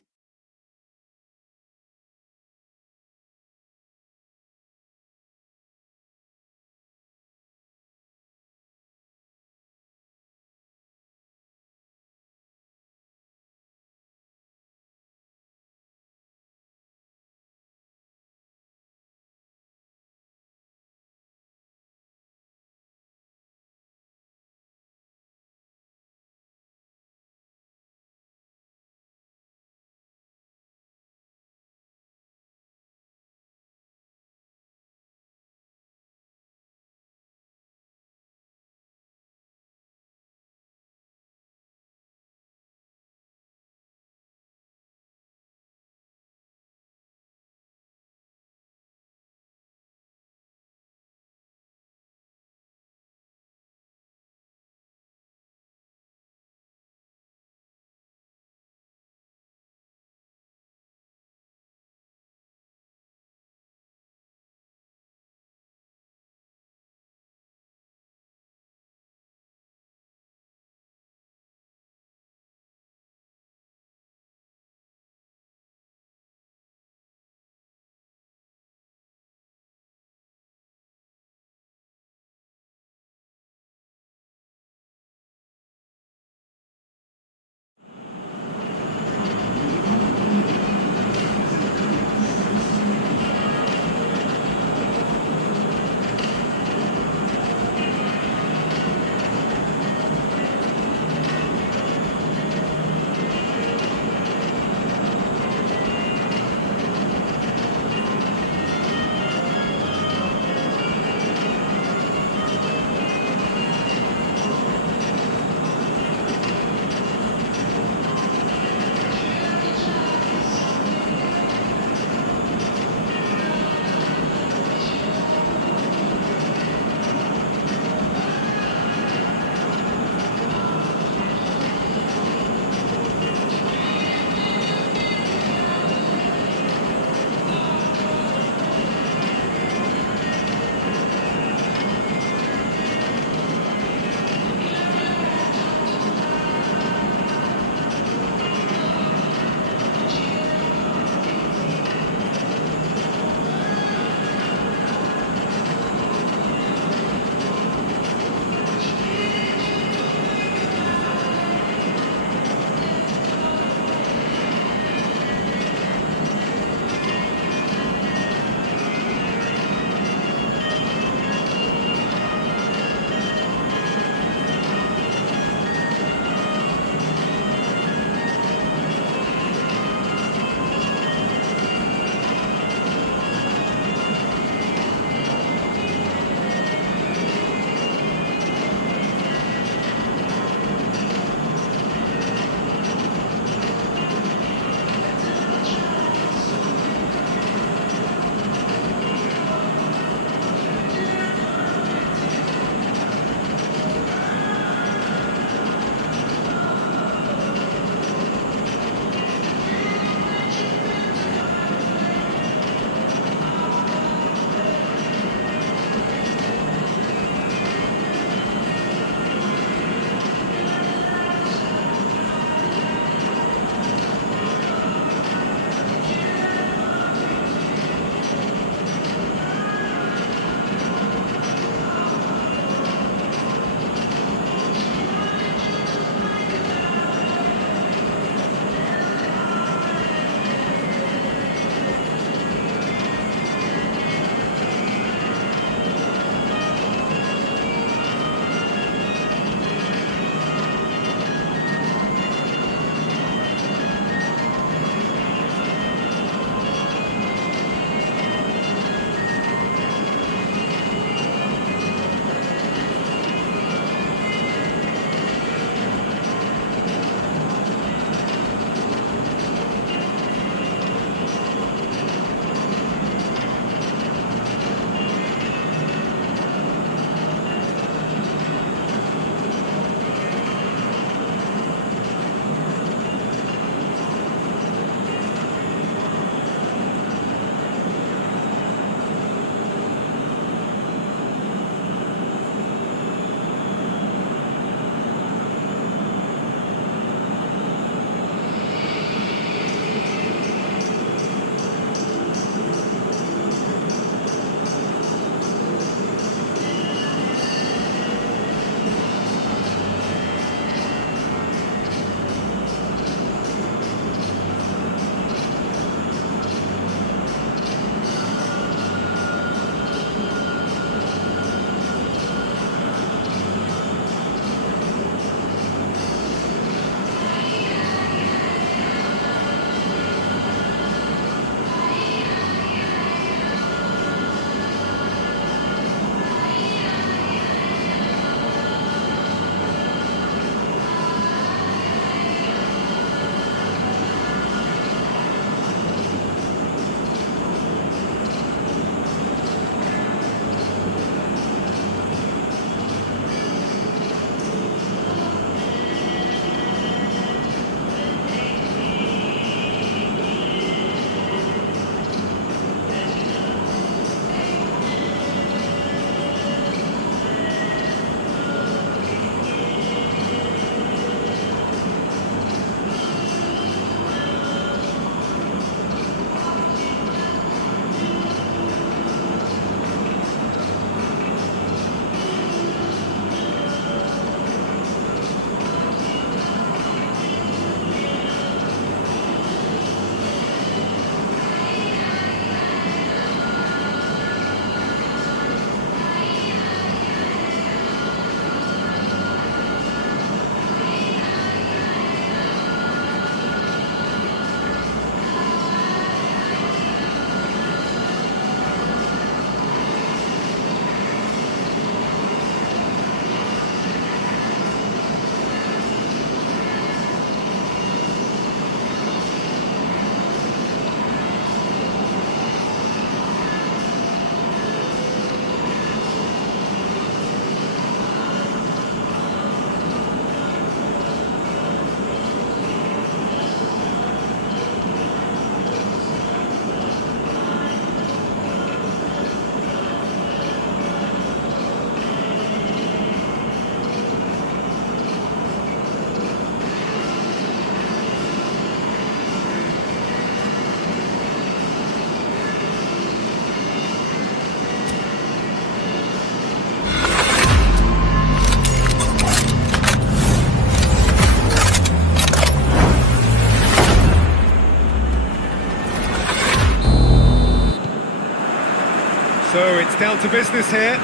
So it's down to business here.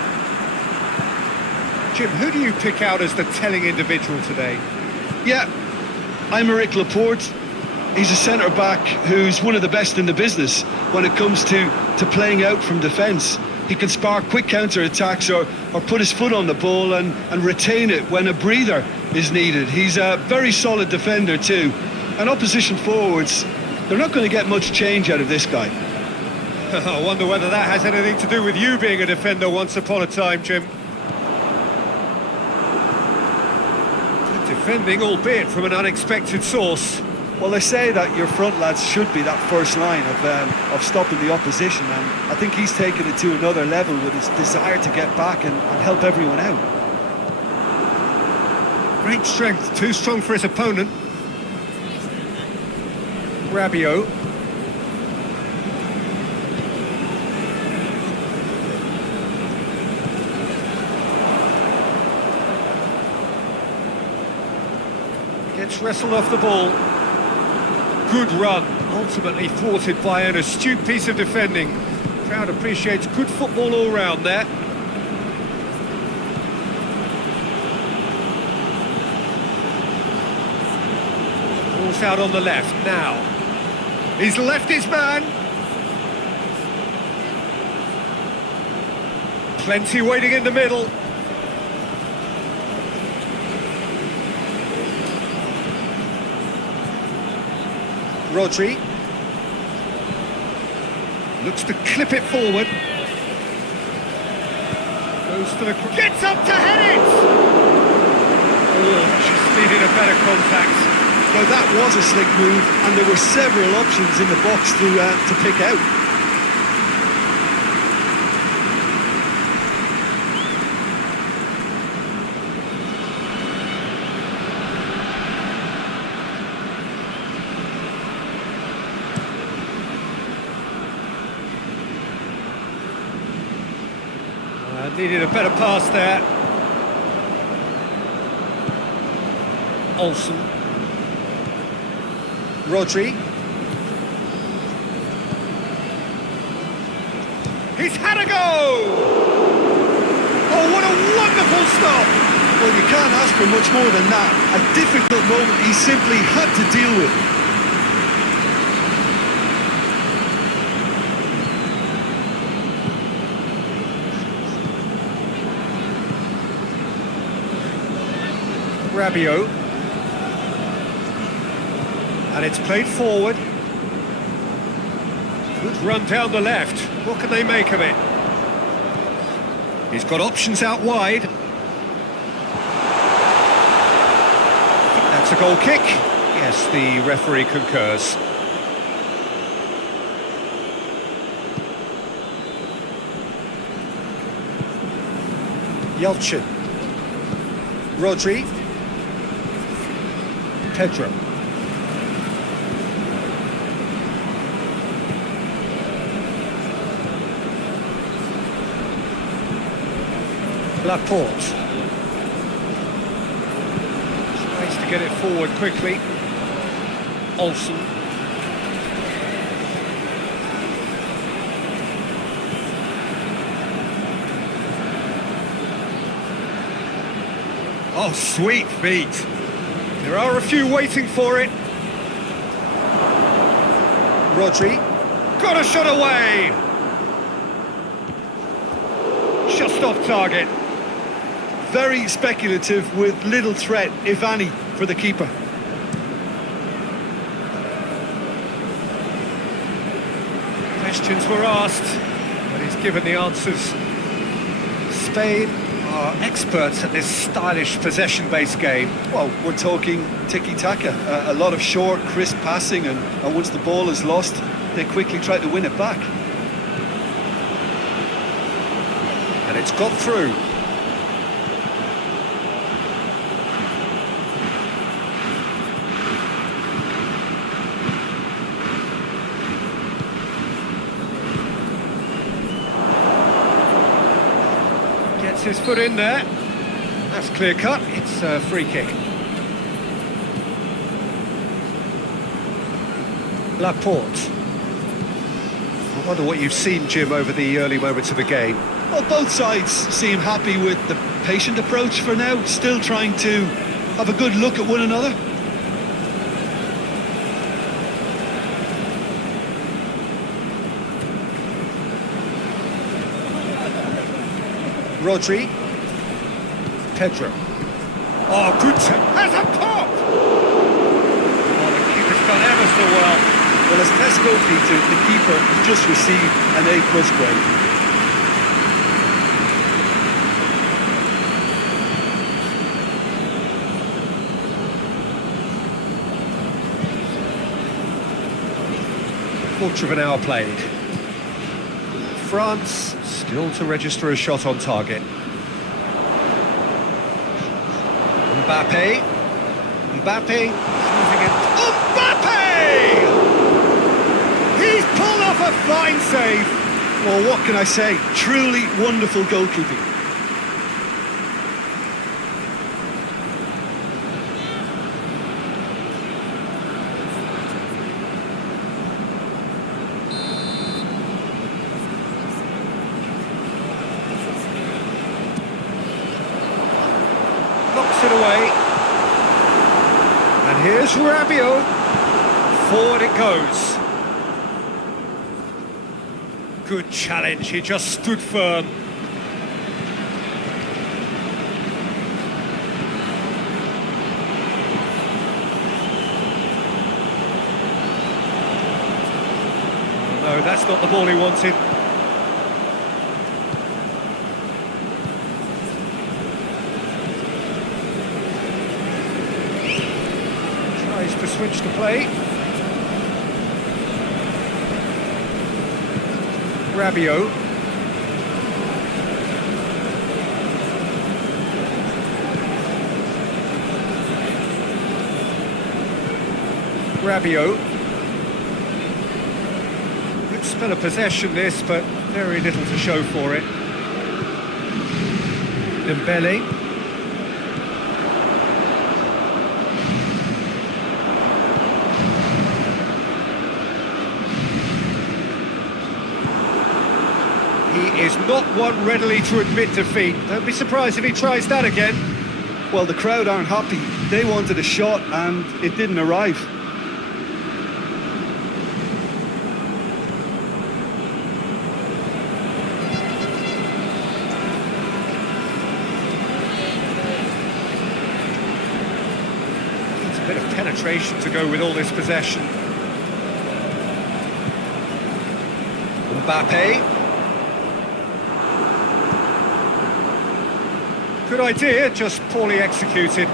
Jim, who do you pick out as the telling individual today? Yeah, Aymeric Laporte. He's a centre-back who's one of the best in the business when it comes to playing out from defence. He can spark quick counter-attacks or put his foot on the ball and retain it when a breather is needed. He's a very solid defender too. And opposition forwards, they're not going to get much change out of this guy. I wonder whether that has anything to do with you being a defender once upon a time, Jim. Good defending, albeit from an unexpected source. Well, they say that your front lads should be that first line of stopping the opposition, and I think he's taken it to another level with his desire to get back and help everyone out. Great strength, too strong for his opponent. Rabiot. Gets wrestled off the ball. Good run, ultimately thwarted by an astute piece of defending. Crowd appreciates good football all round there. Ball's out on the left now. He's left his man. Plenty waiting in the middle. Rodri looks to clip it forward. Goes for the... Gets up to head it! Oh, just needed a better contact. Now that was a slick move, and there were several options in the box to pick out. Needed a better pass there. Olsen. Rodri. He's had a go! Oh, what a wonderful stop! Well, you can't ask for much more than that. A difficult moment he simply had to deal with. Rabiot. And it's played forward. Good run down the left. What can they make of it? He's got options out wide. That's a goal kick. Yes, the referee concurs. Yelchin. Rodri. Pedro. Laporte. Tries to get it forward quickly. Olsen. Oh, sweet feet. There are a few waiting for it. Rodri. Got a shot away. Just off target. Very speculative with little threat, if any, for the keeper. Questions were asked, but he's given the answers. Spain are experts at this stylish possession-based game. Well, we're talking tiki-taka, a lot of short, crisp passing, and once the ball is lost, they quickly try to win it back. And it's got through. Gets his foot in there. That's clear cut. It's a free kick. Laporte. I wonder what you've seen, Jim, over the early moments of the game. Well, both sides seem happy with the patient approach for now, still trying to have a good look at one another. Rodri. Pedro. Oh, good. Has a pop! Oh, the keeper's done ever so well. Well, as tests go, Peter, the keeper has just received an A+ grade. Quarter of an hour played. France still to register a shot on target. Mbappe. Mbappe. Moving it. Mbappe! He's pulled off a fine save. Well, what can I say? Truly wonderful goalkeeping. Knocks it away. And here's Rabiot. Forward it goes. Good challenge, he just stood firm. Oh, no, that's not the ball he wanted. Tries to switch the play. Rabiot. Rabiot. Good spell of possession this, but very little to show for it. Dembele. He is not one readily to admit defeat. Don't be surprised if he tries that again. Well, the crowd aren't happy. They wanted a shot and it didn't arrive. Needs a bit of penetration to go with all this possession. Mbappe. Good idea, just poorly executed.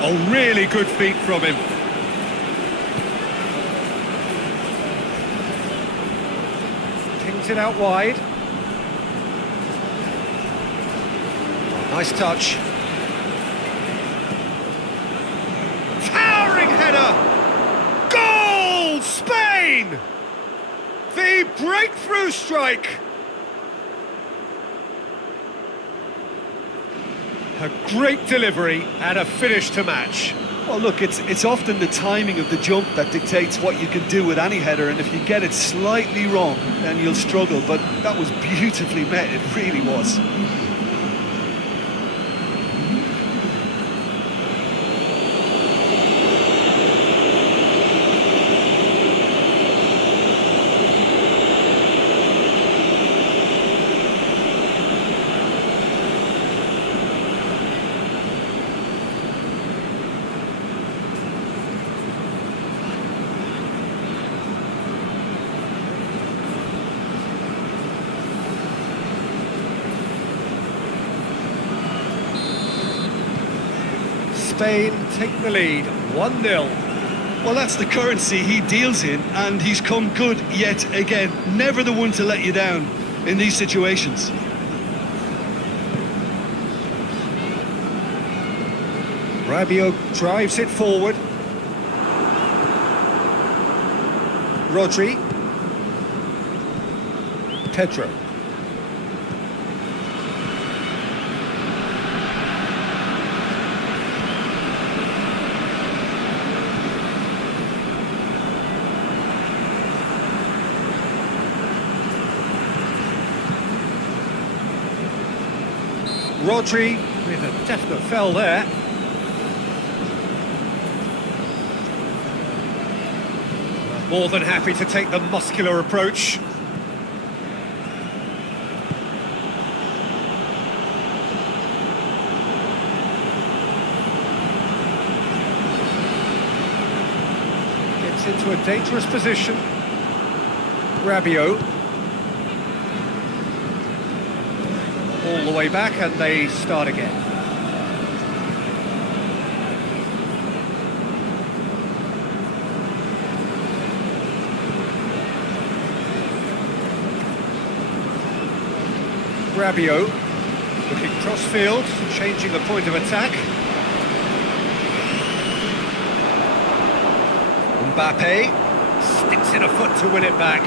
Oh, really good feet from him. Pings it out wide. Nice touch. Goal! Spain! The breakthrough strike! A great delivery and a finish to match. Well, look, it's often the timing of the jump that dictates what you can do with any header, and if you get it slightly wrong, then you'll struggle, but that was beautifully met, it really was. Spain take the lead, 1-0. Well, that's the currency he deals in, and he's come good yet again. Never the one to let you down in these situations. Rabiot drives it forward. Rodri. Pedro. Rodri with a definite foul there. More than happy to take the muscular approach. Gets into a dangerous position. Rabiot. All the way back and they start again. Rabiot, looking cross-field, changing the point of attack. Mbappe sticks in a foot to win it back.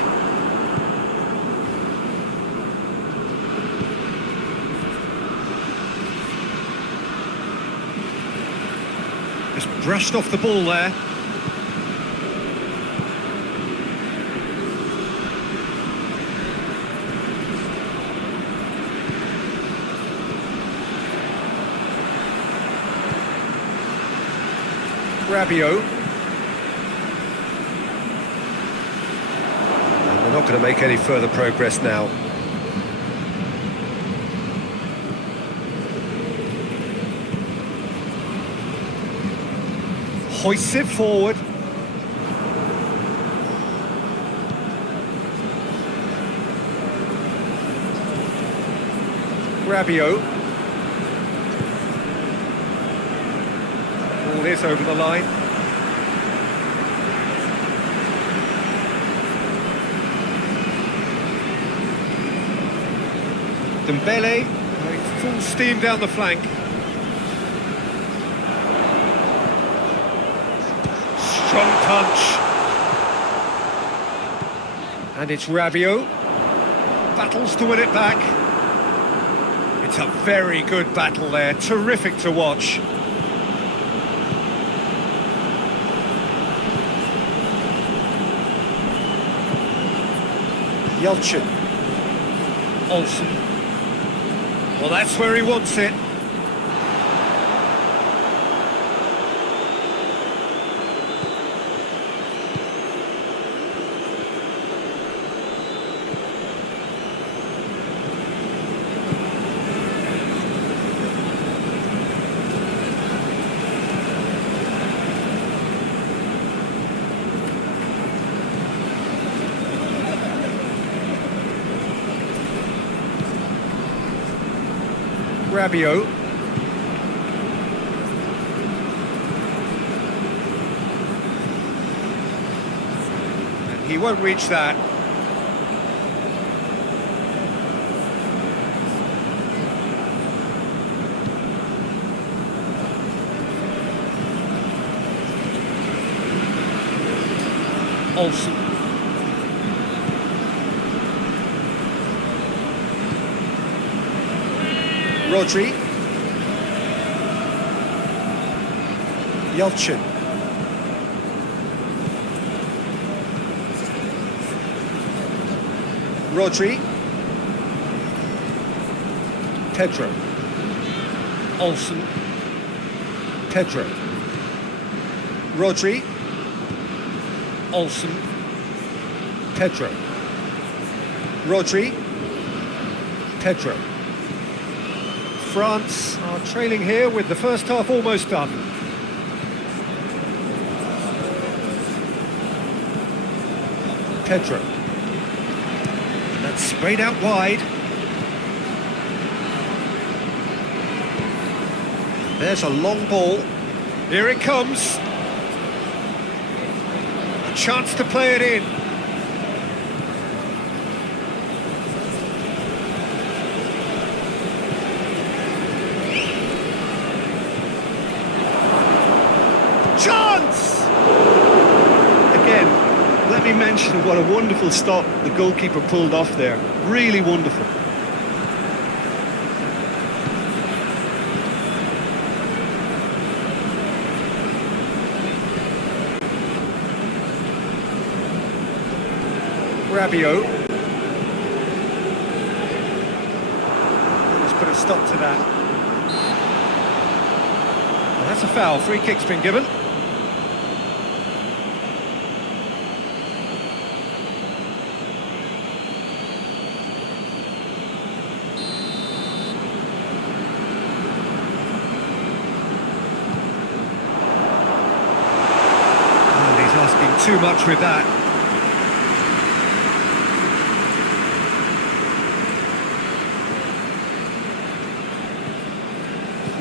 Just brushed off the ball there. Rabiot. And we're not going to make any further progress now. Hoists it forward. Rabiot. Ball is over the line. Dembele going full steam down the flank. Strong punch. And it's Rabiot. Battles to win it back. It's a very good battle there. Terrific to watch. Yelchin. Olsen. Well, that's where he wants it. Rabiot. And he won't reach that. Olsen. Rodri. Yelchin. Rodri. Pedro. Olsen. Pedro. Rodri. Olsen. Pedro. Rodri. Pedro. France are trailing here with the first half almost done. Pedro. That's sprayed out wide. There's a long ball. Here it comes. A chance to play it in. Chance! Again, let me mention what a wonderful stop the goalkeeper pulled off there. Really wonderful. Rabiot. Let's put a stop to that. that's a foul. Free kick's been given. And he's asking too much with that.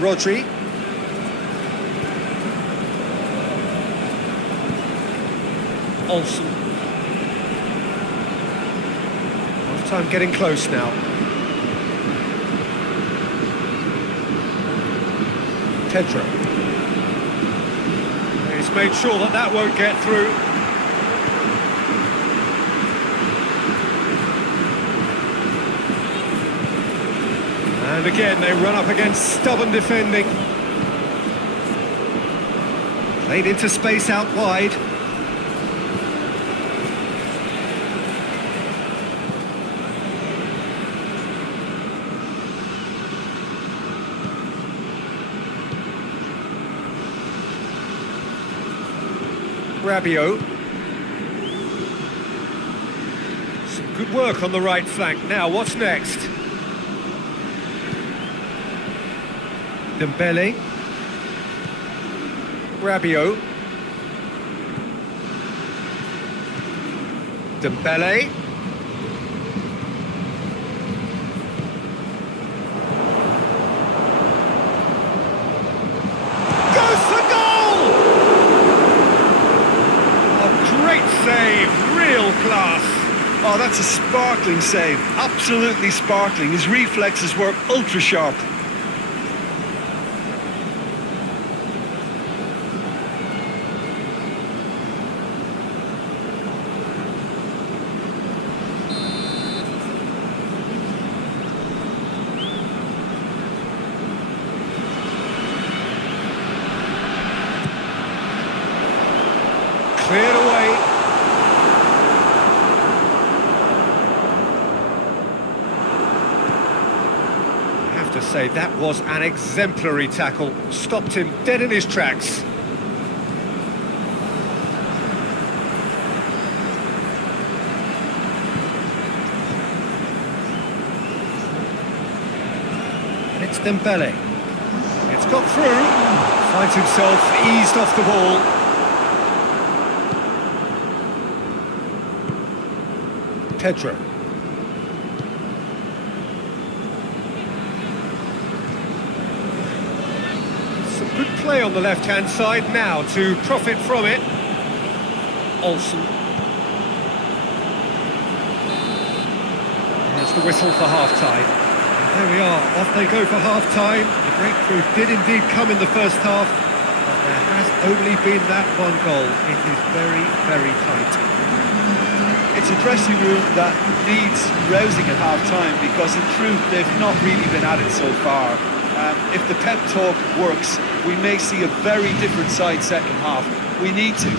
Rodri. Olsen. Half time getting close now. Pedro. He's made sure that that won't get through. And again, they run up against stubborn defending. Played into space out wide. Rabiot. Some good work on the right flank. Now, what's next? Dembele. Rabiot. Dembele. Goes for goal! Oh, great save, real class. Oh, that's a sparkling save, absolutely sparkling. His reflexes were ultra sharp. Cleared away. I have to say, that was an exemplary tackle. Stopped him dead in his tracks. And it's Dembele. It's got through. Finds himself eased off the ball. Pedro. Some good play on the left-hand side now to profit from it. Olsen. There's the whistle for half-time. There we are, off they go for half-time. The breakthrough did indeed come in the first half, but there has only been that one goal. It is very, very tight. It's a dressing room that needs rousing at half-time because in truth they've not really been at it so far. If the pep talk works, we may see a very different side second half. We need to.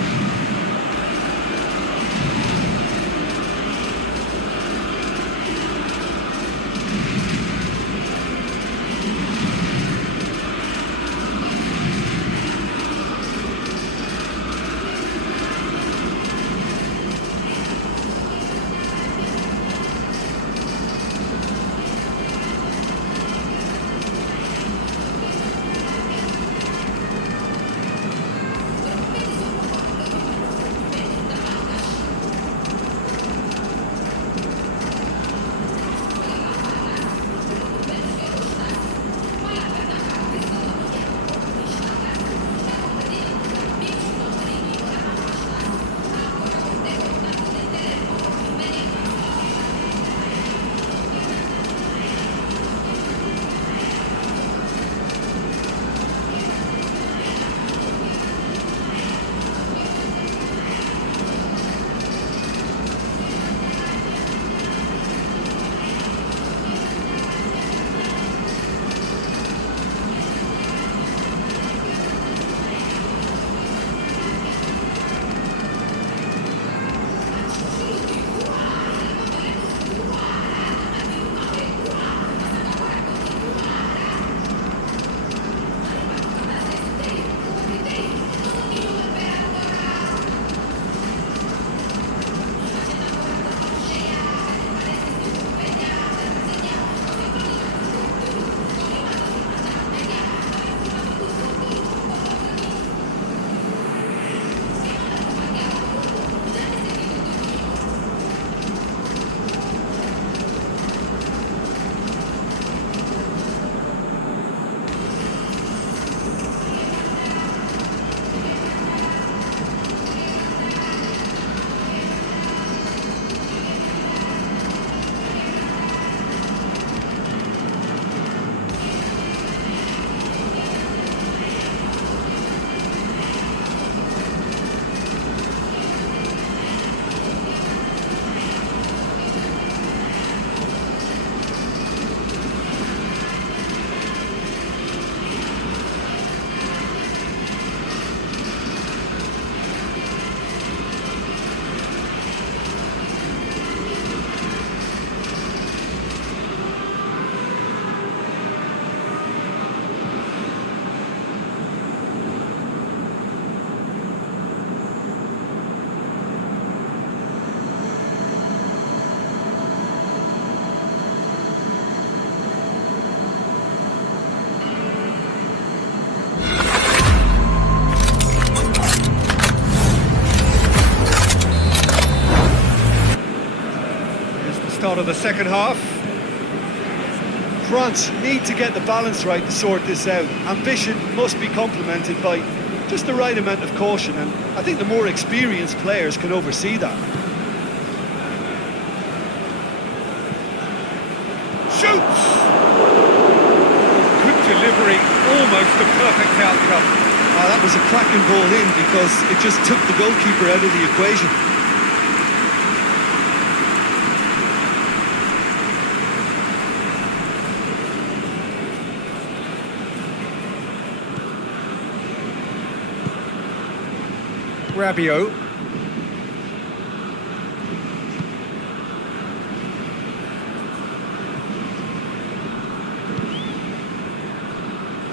start of the second half. France need to get the balance right to sort this out. Ambition must be complemented by just the right amount of caution, and I think the more experienced players can oversee that. Shoots! Good delivery, almost a perfect outcome. That was a cracking ball in because it just took the goalkeeper out of the equation.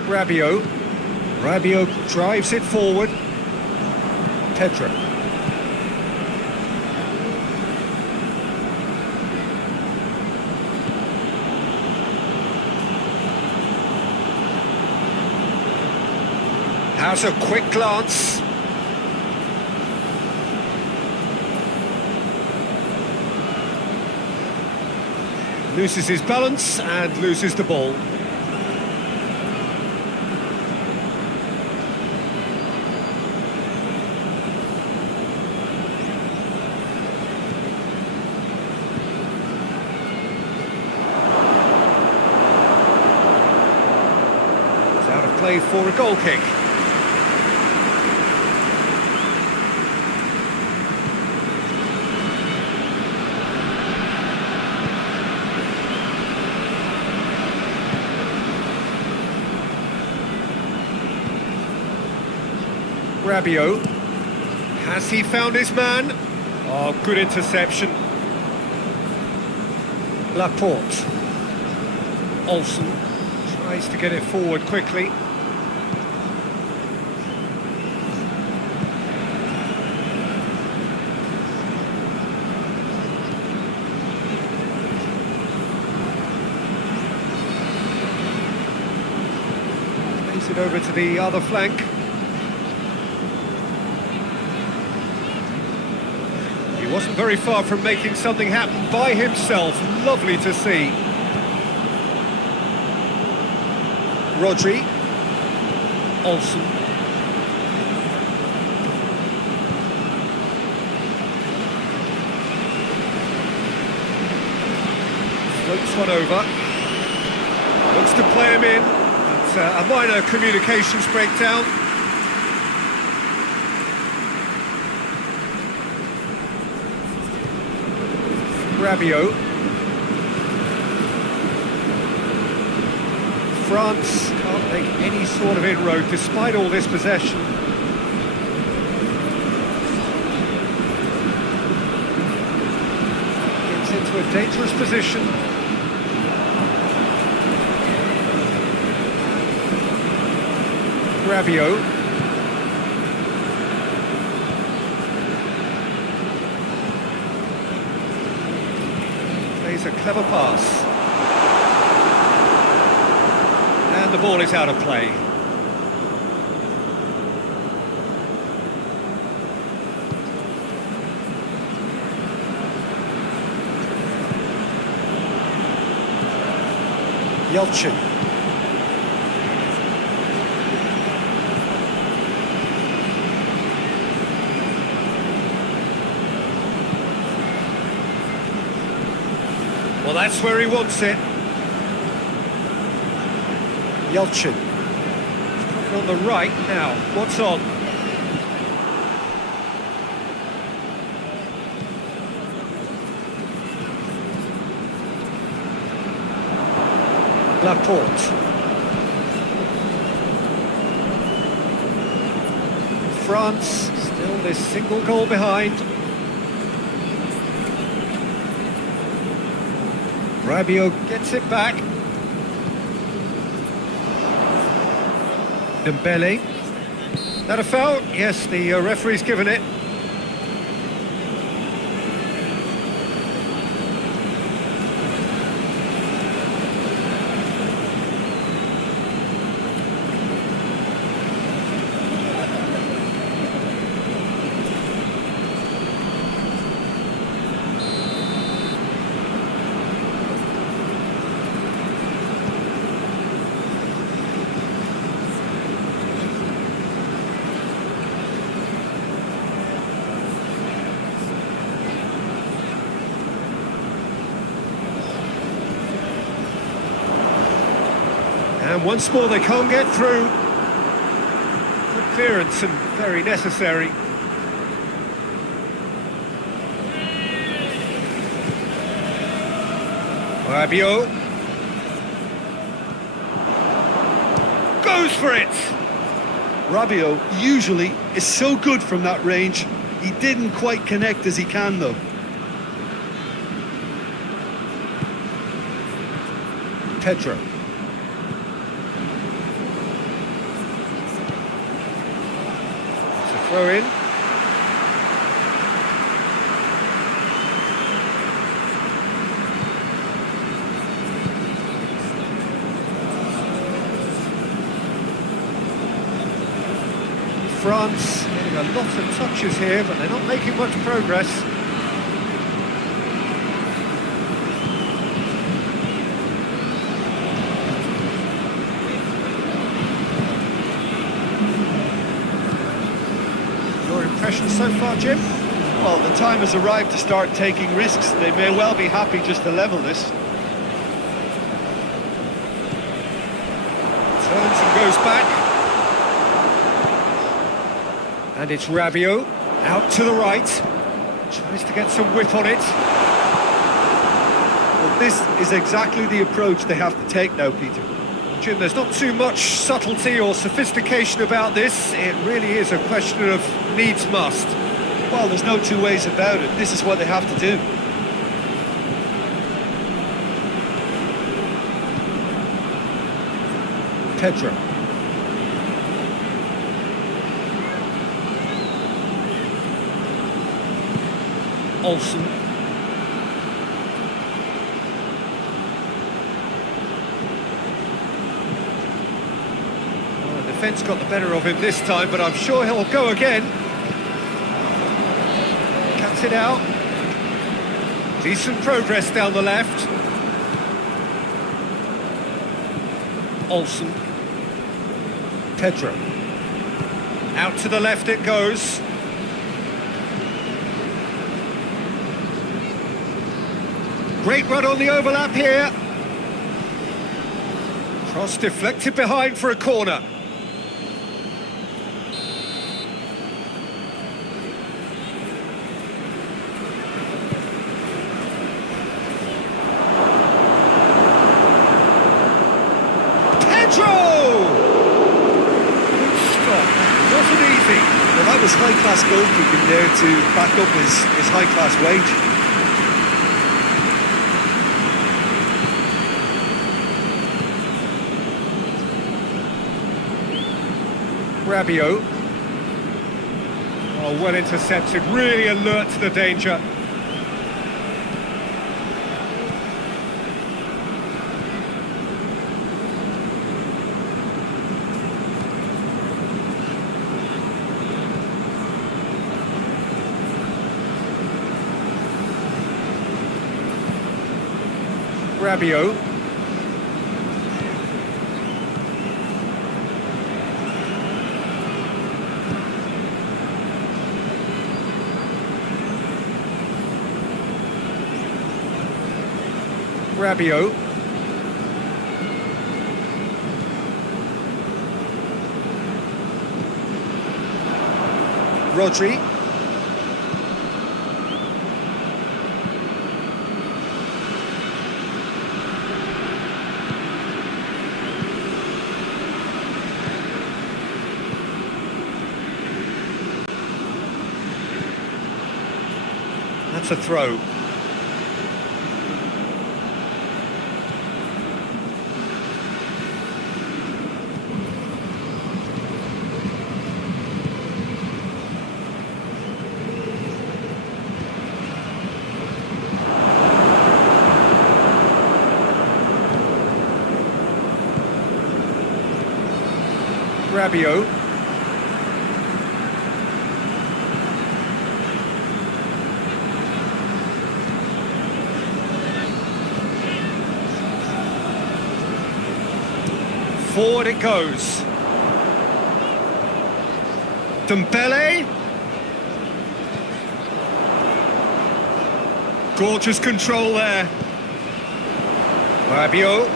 Rabiot. Rabiot drives it forward. Pedro. Has a quick glance. Loses his balance and loses the ball. It's out of play for a goal kick. Rabiot. Has he found his man? Oh, good interception. Laporte. Olsen tries to get it forward quickly. Plays it over to the other flank. He wasn't very far from making something happen by himself. Lovely to see. Rodri. Olsen. Floats one over. Looks to play him in. But a minor communications breakdown. Rabiot. France can't make any sort of inroad despite all this possession. Gets into a dangerous position. Rabiot. Plays a clever pass. And the ball is out of play. Yelchin. Well, that's where he wants it. Yelchin. On the right now. What's on? Laporte. France still this single goal behind. Rabiot gets it back. Dembele. That a foul? Yes, the referee's given it. And once more they can't get through. Good clearance and very necessary. Rabiot goes for it. Rabiot usually is so good from that range. He didn't quite connect as he can though. Pedro. It's a throw in. France getting a lot of touches here, but they're not making much progress. Your impressions so far, Jim? Well, the time has arrived to start taking risks. They may well be happy just to level this. Turns and goes back. And it's Rabiot, out to the right, tries to get some whip on it. Well, this is exactly the approach they have to take now, Peter. Jim, there's not too much subtlety or sophistication about this. It really is a question of needs must. Well, there's no two ways about it. This is what they have to do. Pedro. Olsen. Well, the defence got the better of him this time, but I'm sure he'll go again. Cuts it out. Decent progress down the left. Olsen. Pedro. Out to the left it goes. Great run on the overlap here. Cross deflected behind for a corner. Pedro! Good stop. Wasn't easy. Well, that was high-class goalkeeping there to back up his high-class wage. Rabiot. Oh, well intercepted, really alert to the danger. Rabiot. Rabiot. Rodri. That's a throw. Rabiot. Forward it goes. Dembele. Gorgeous control there. Rabiot.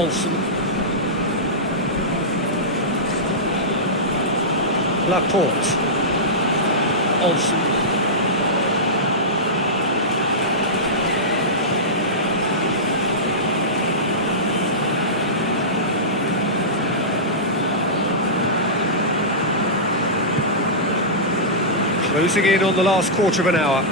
Olsen. Laporte. Olsen. Closing in on the last quarter of an hour.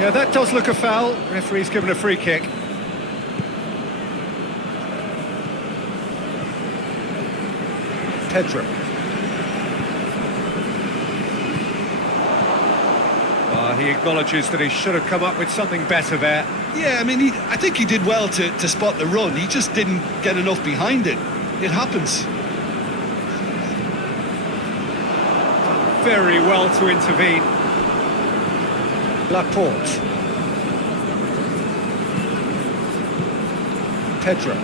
Yeah, that does look a foul. Referee's given a free kick. Pedro. He acknowledges that he should have come up with something better there. Yeah, I mean, I think he did well to spot the run. He just didn't get enough behind it. It happens. Very well to intervene. Laporte. Pedro.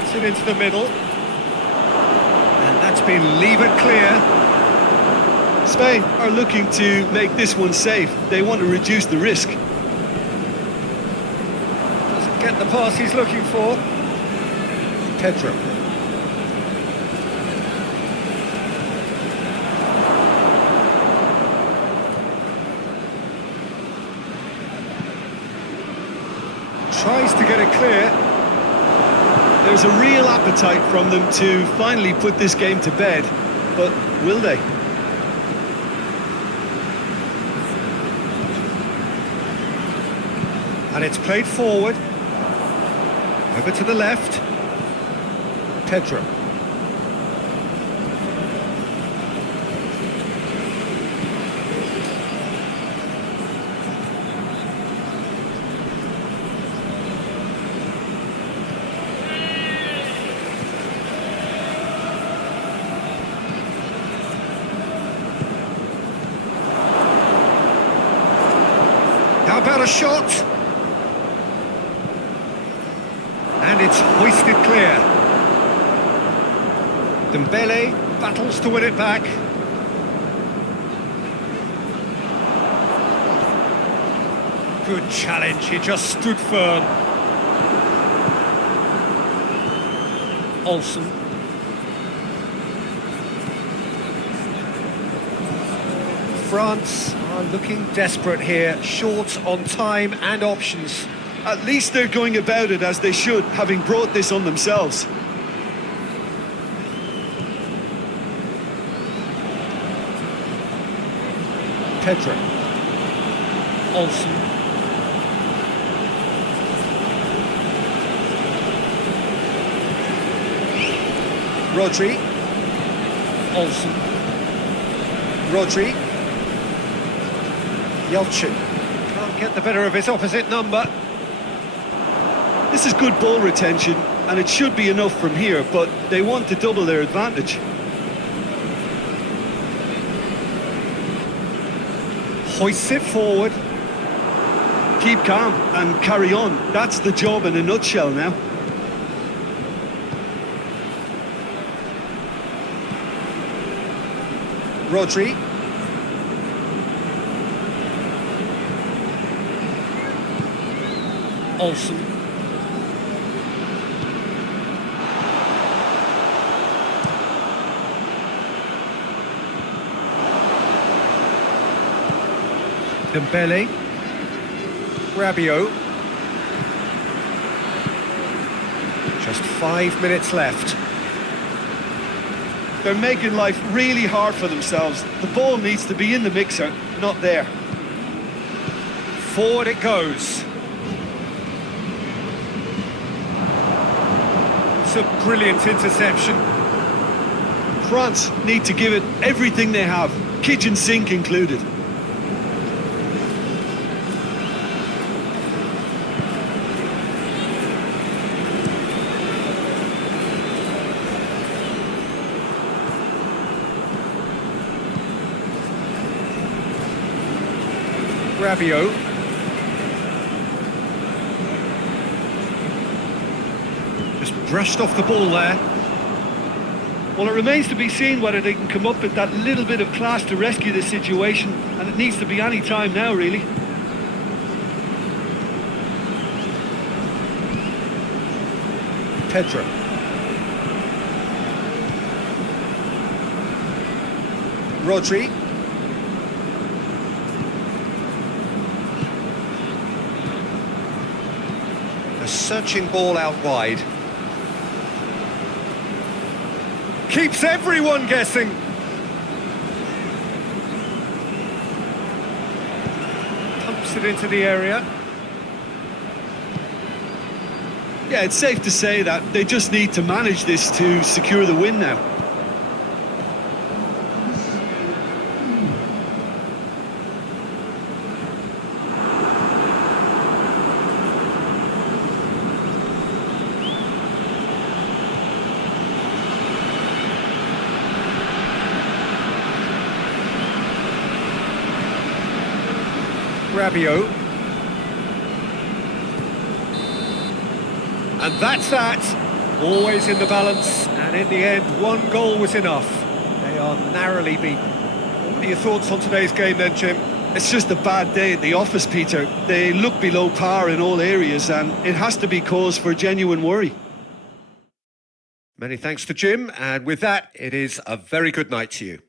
It's it into the middle. And that's been levered clear. Spain are looking to make this one safe. They want to reduce the risk. Doesn't get the pass he's looking for. Pedro. Tries to get it clear. There's a real appetite from them to finally put this game to bed, but will they? And it's played forward. Over to the left. Pedro. How about a shot? And it's hoisted clear. Dembele battles to win it back. Good challenge, he just stood firm. Olsen. France are looking desperate here, short on time and options. At least they're going about it as they should, having brought this on themselves. Pedro. Olsen. Rodri. Olsen. Rodri. Yelchin. Can't get the better of his opposite number. This is good ball retention, and it should be enough from here, but they want to double their advantage. Hoists it forward. Keep calm and carry on. That's the job in a nutshell now. Rodri. Olsen. Dembele. Rabiot. Just 5 minutes left. They're making life really hard for themselves. The ball needs to be in the mixer, not there. Forward it goes. It's a brilliant interception. France need to give it everything they have, kitchen sink included. Rabiot. Just brushed off the ball there. Well, it remains to be seen whether they can come up with that little bit of class to rescue the situation, and it needs to be any time now, really. Pedro. Rodri. A searching ball out wide. Keeps everyone guessing. Pumps it into the area. Yeah, it's safe to say that they just need to manage this to secure the win now. Rabiot. And that's that. Always in the balance, and in the end, one goal was enough. They are narrowly beaten. What are your thoughts on today's game then, Jim? It's just a bad day at the office, Peter. They look below par in all areas, and it has to be cause for genuine worry. Many thanks to Jim, and with that, it is a very good night to you.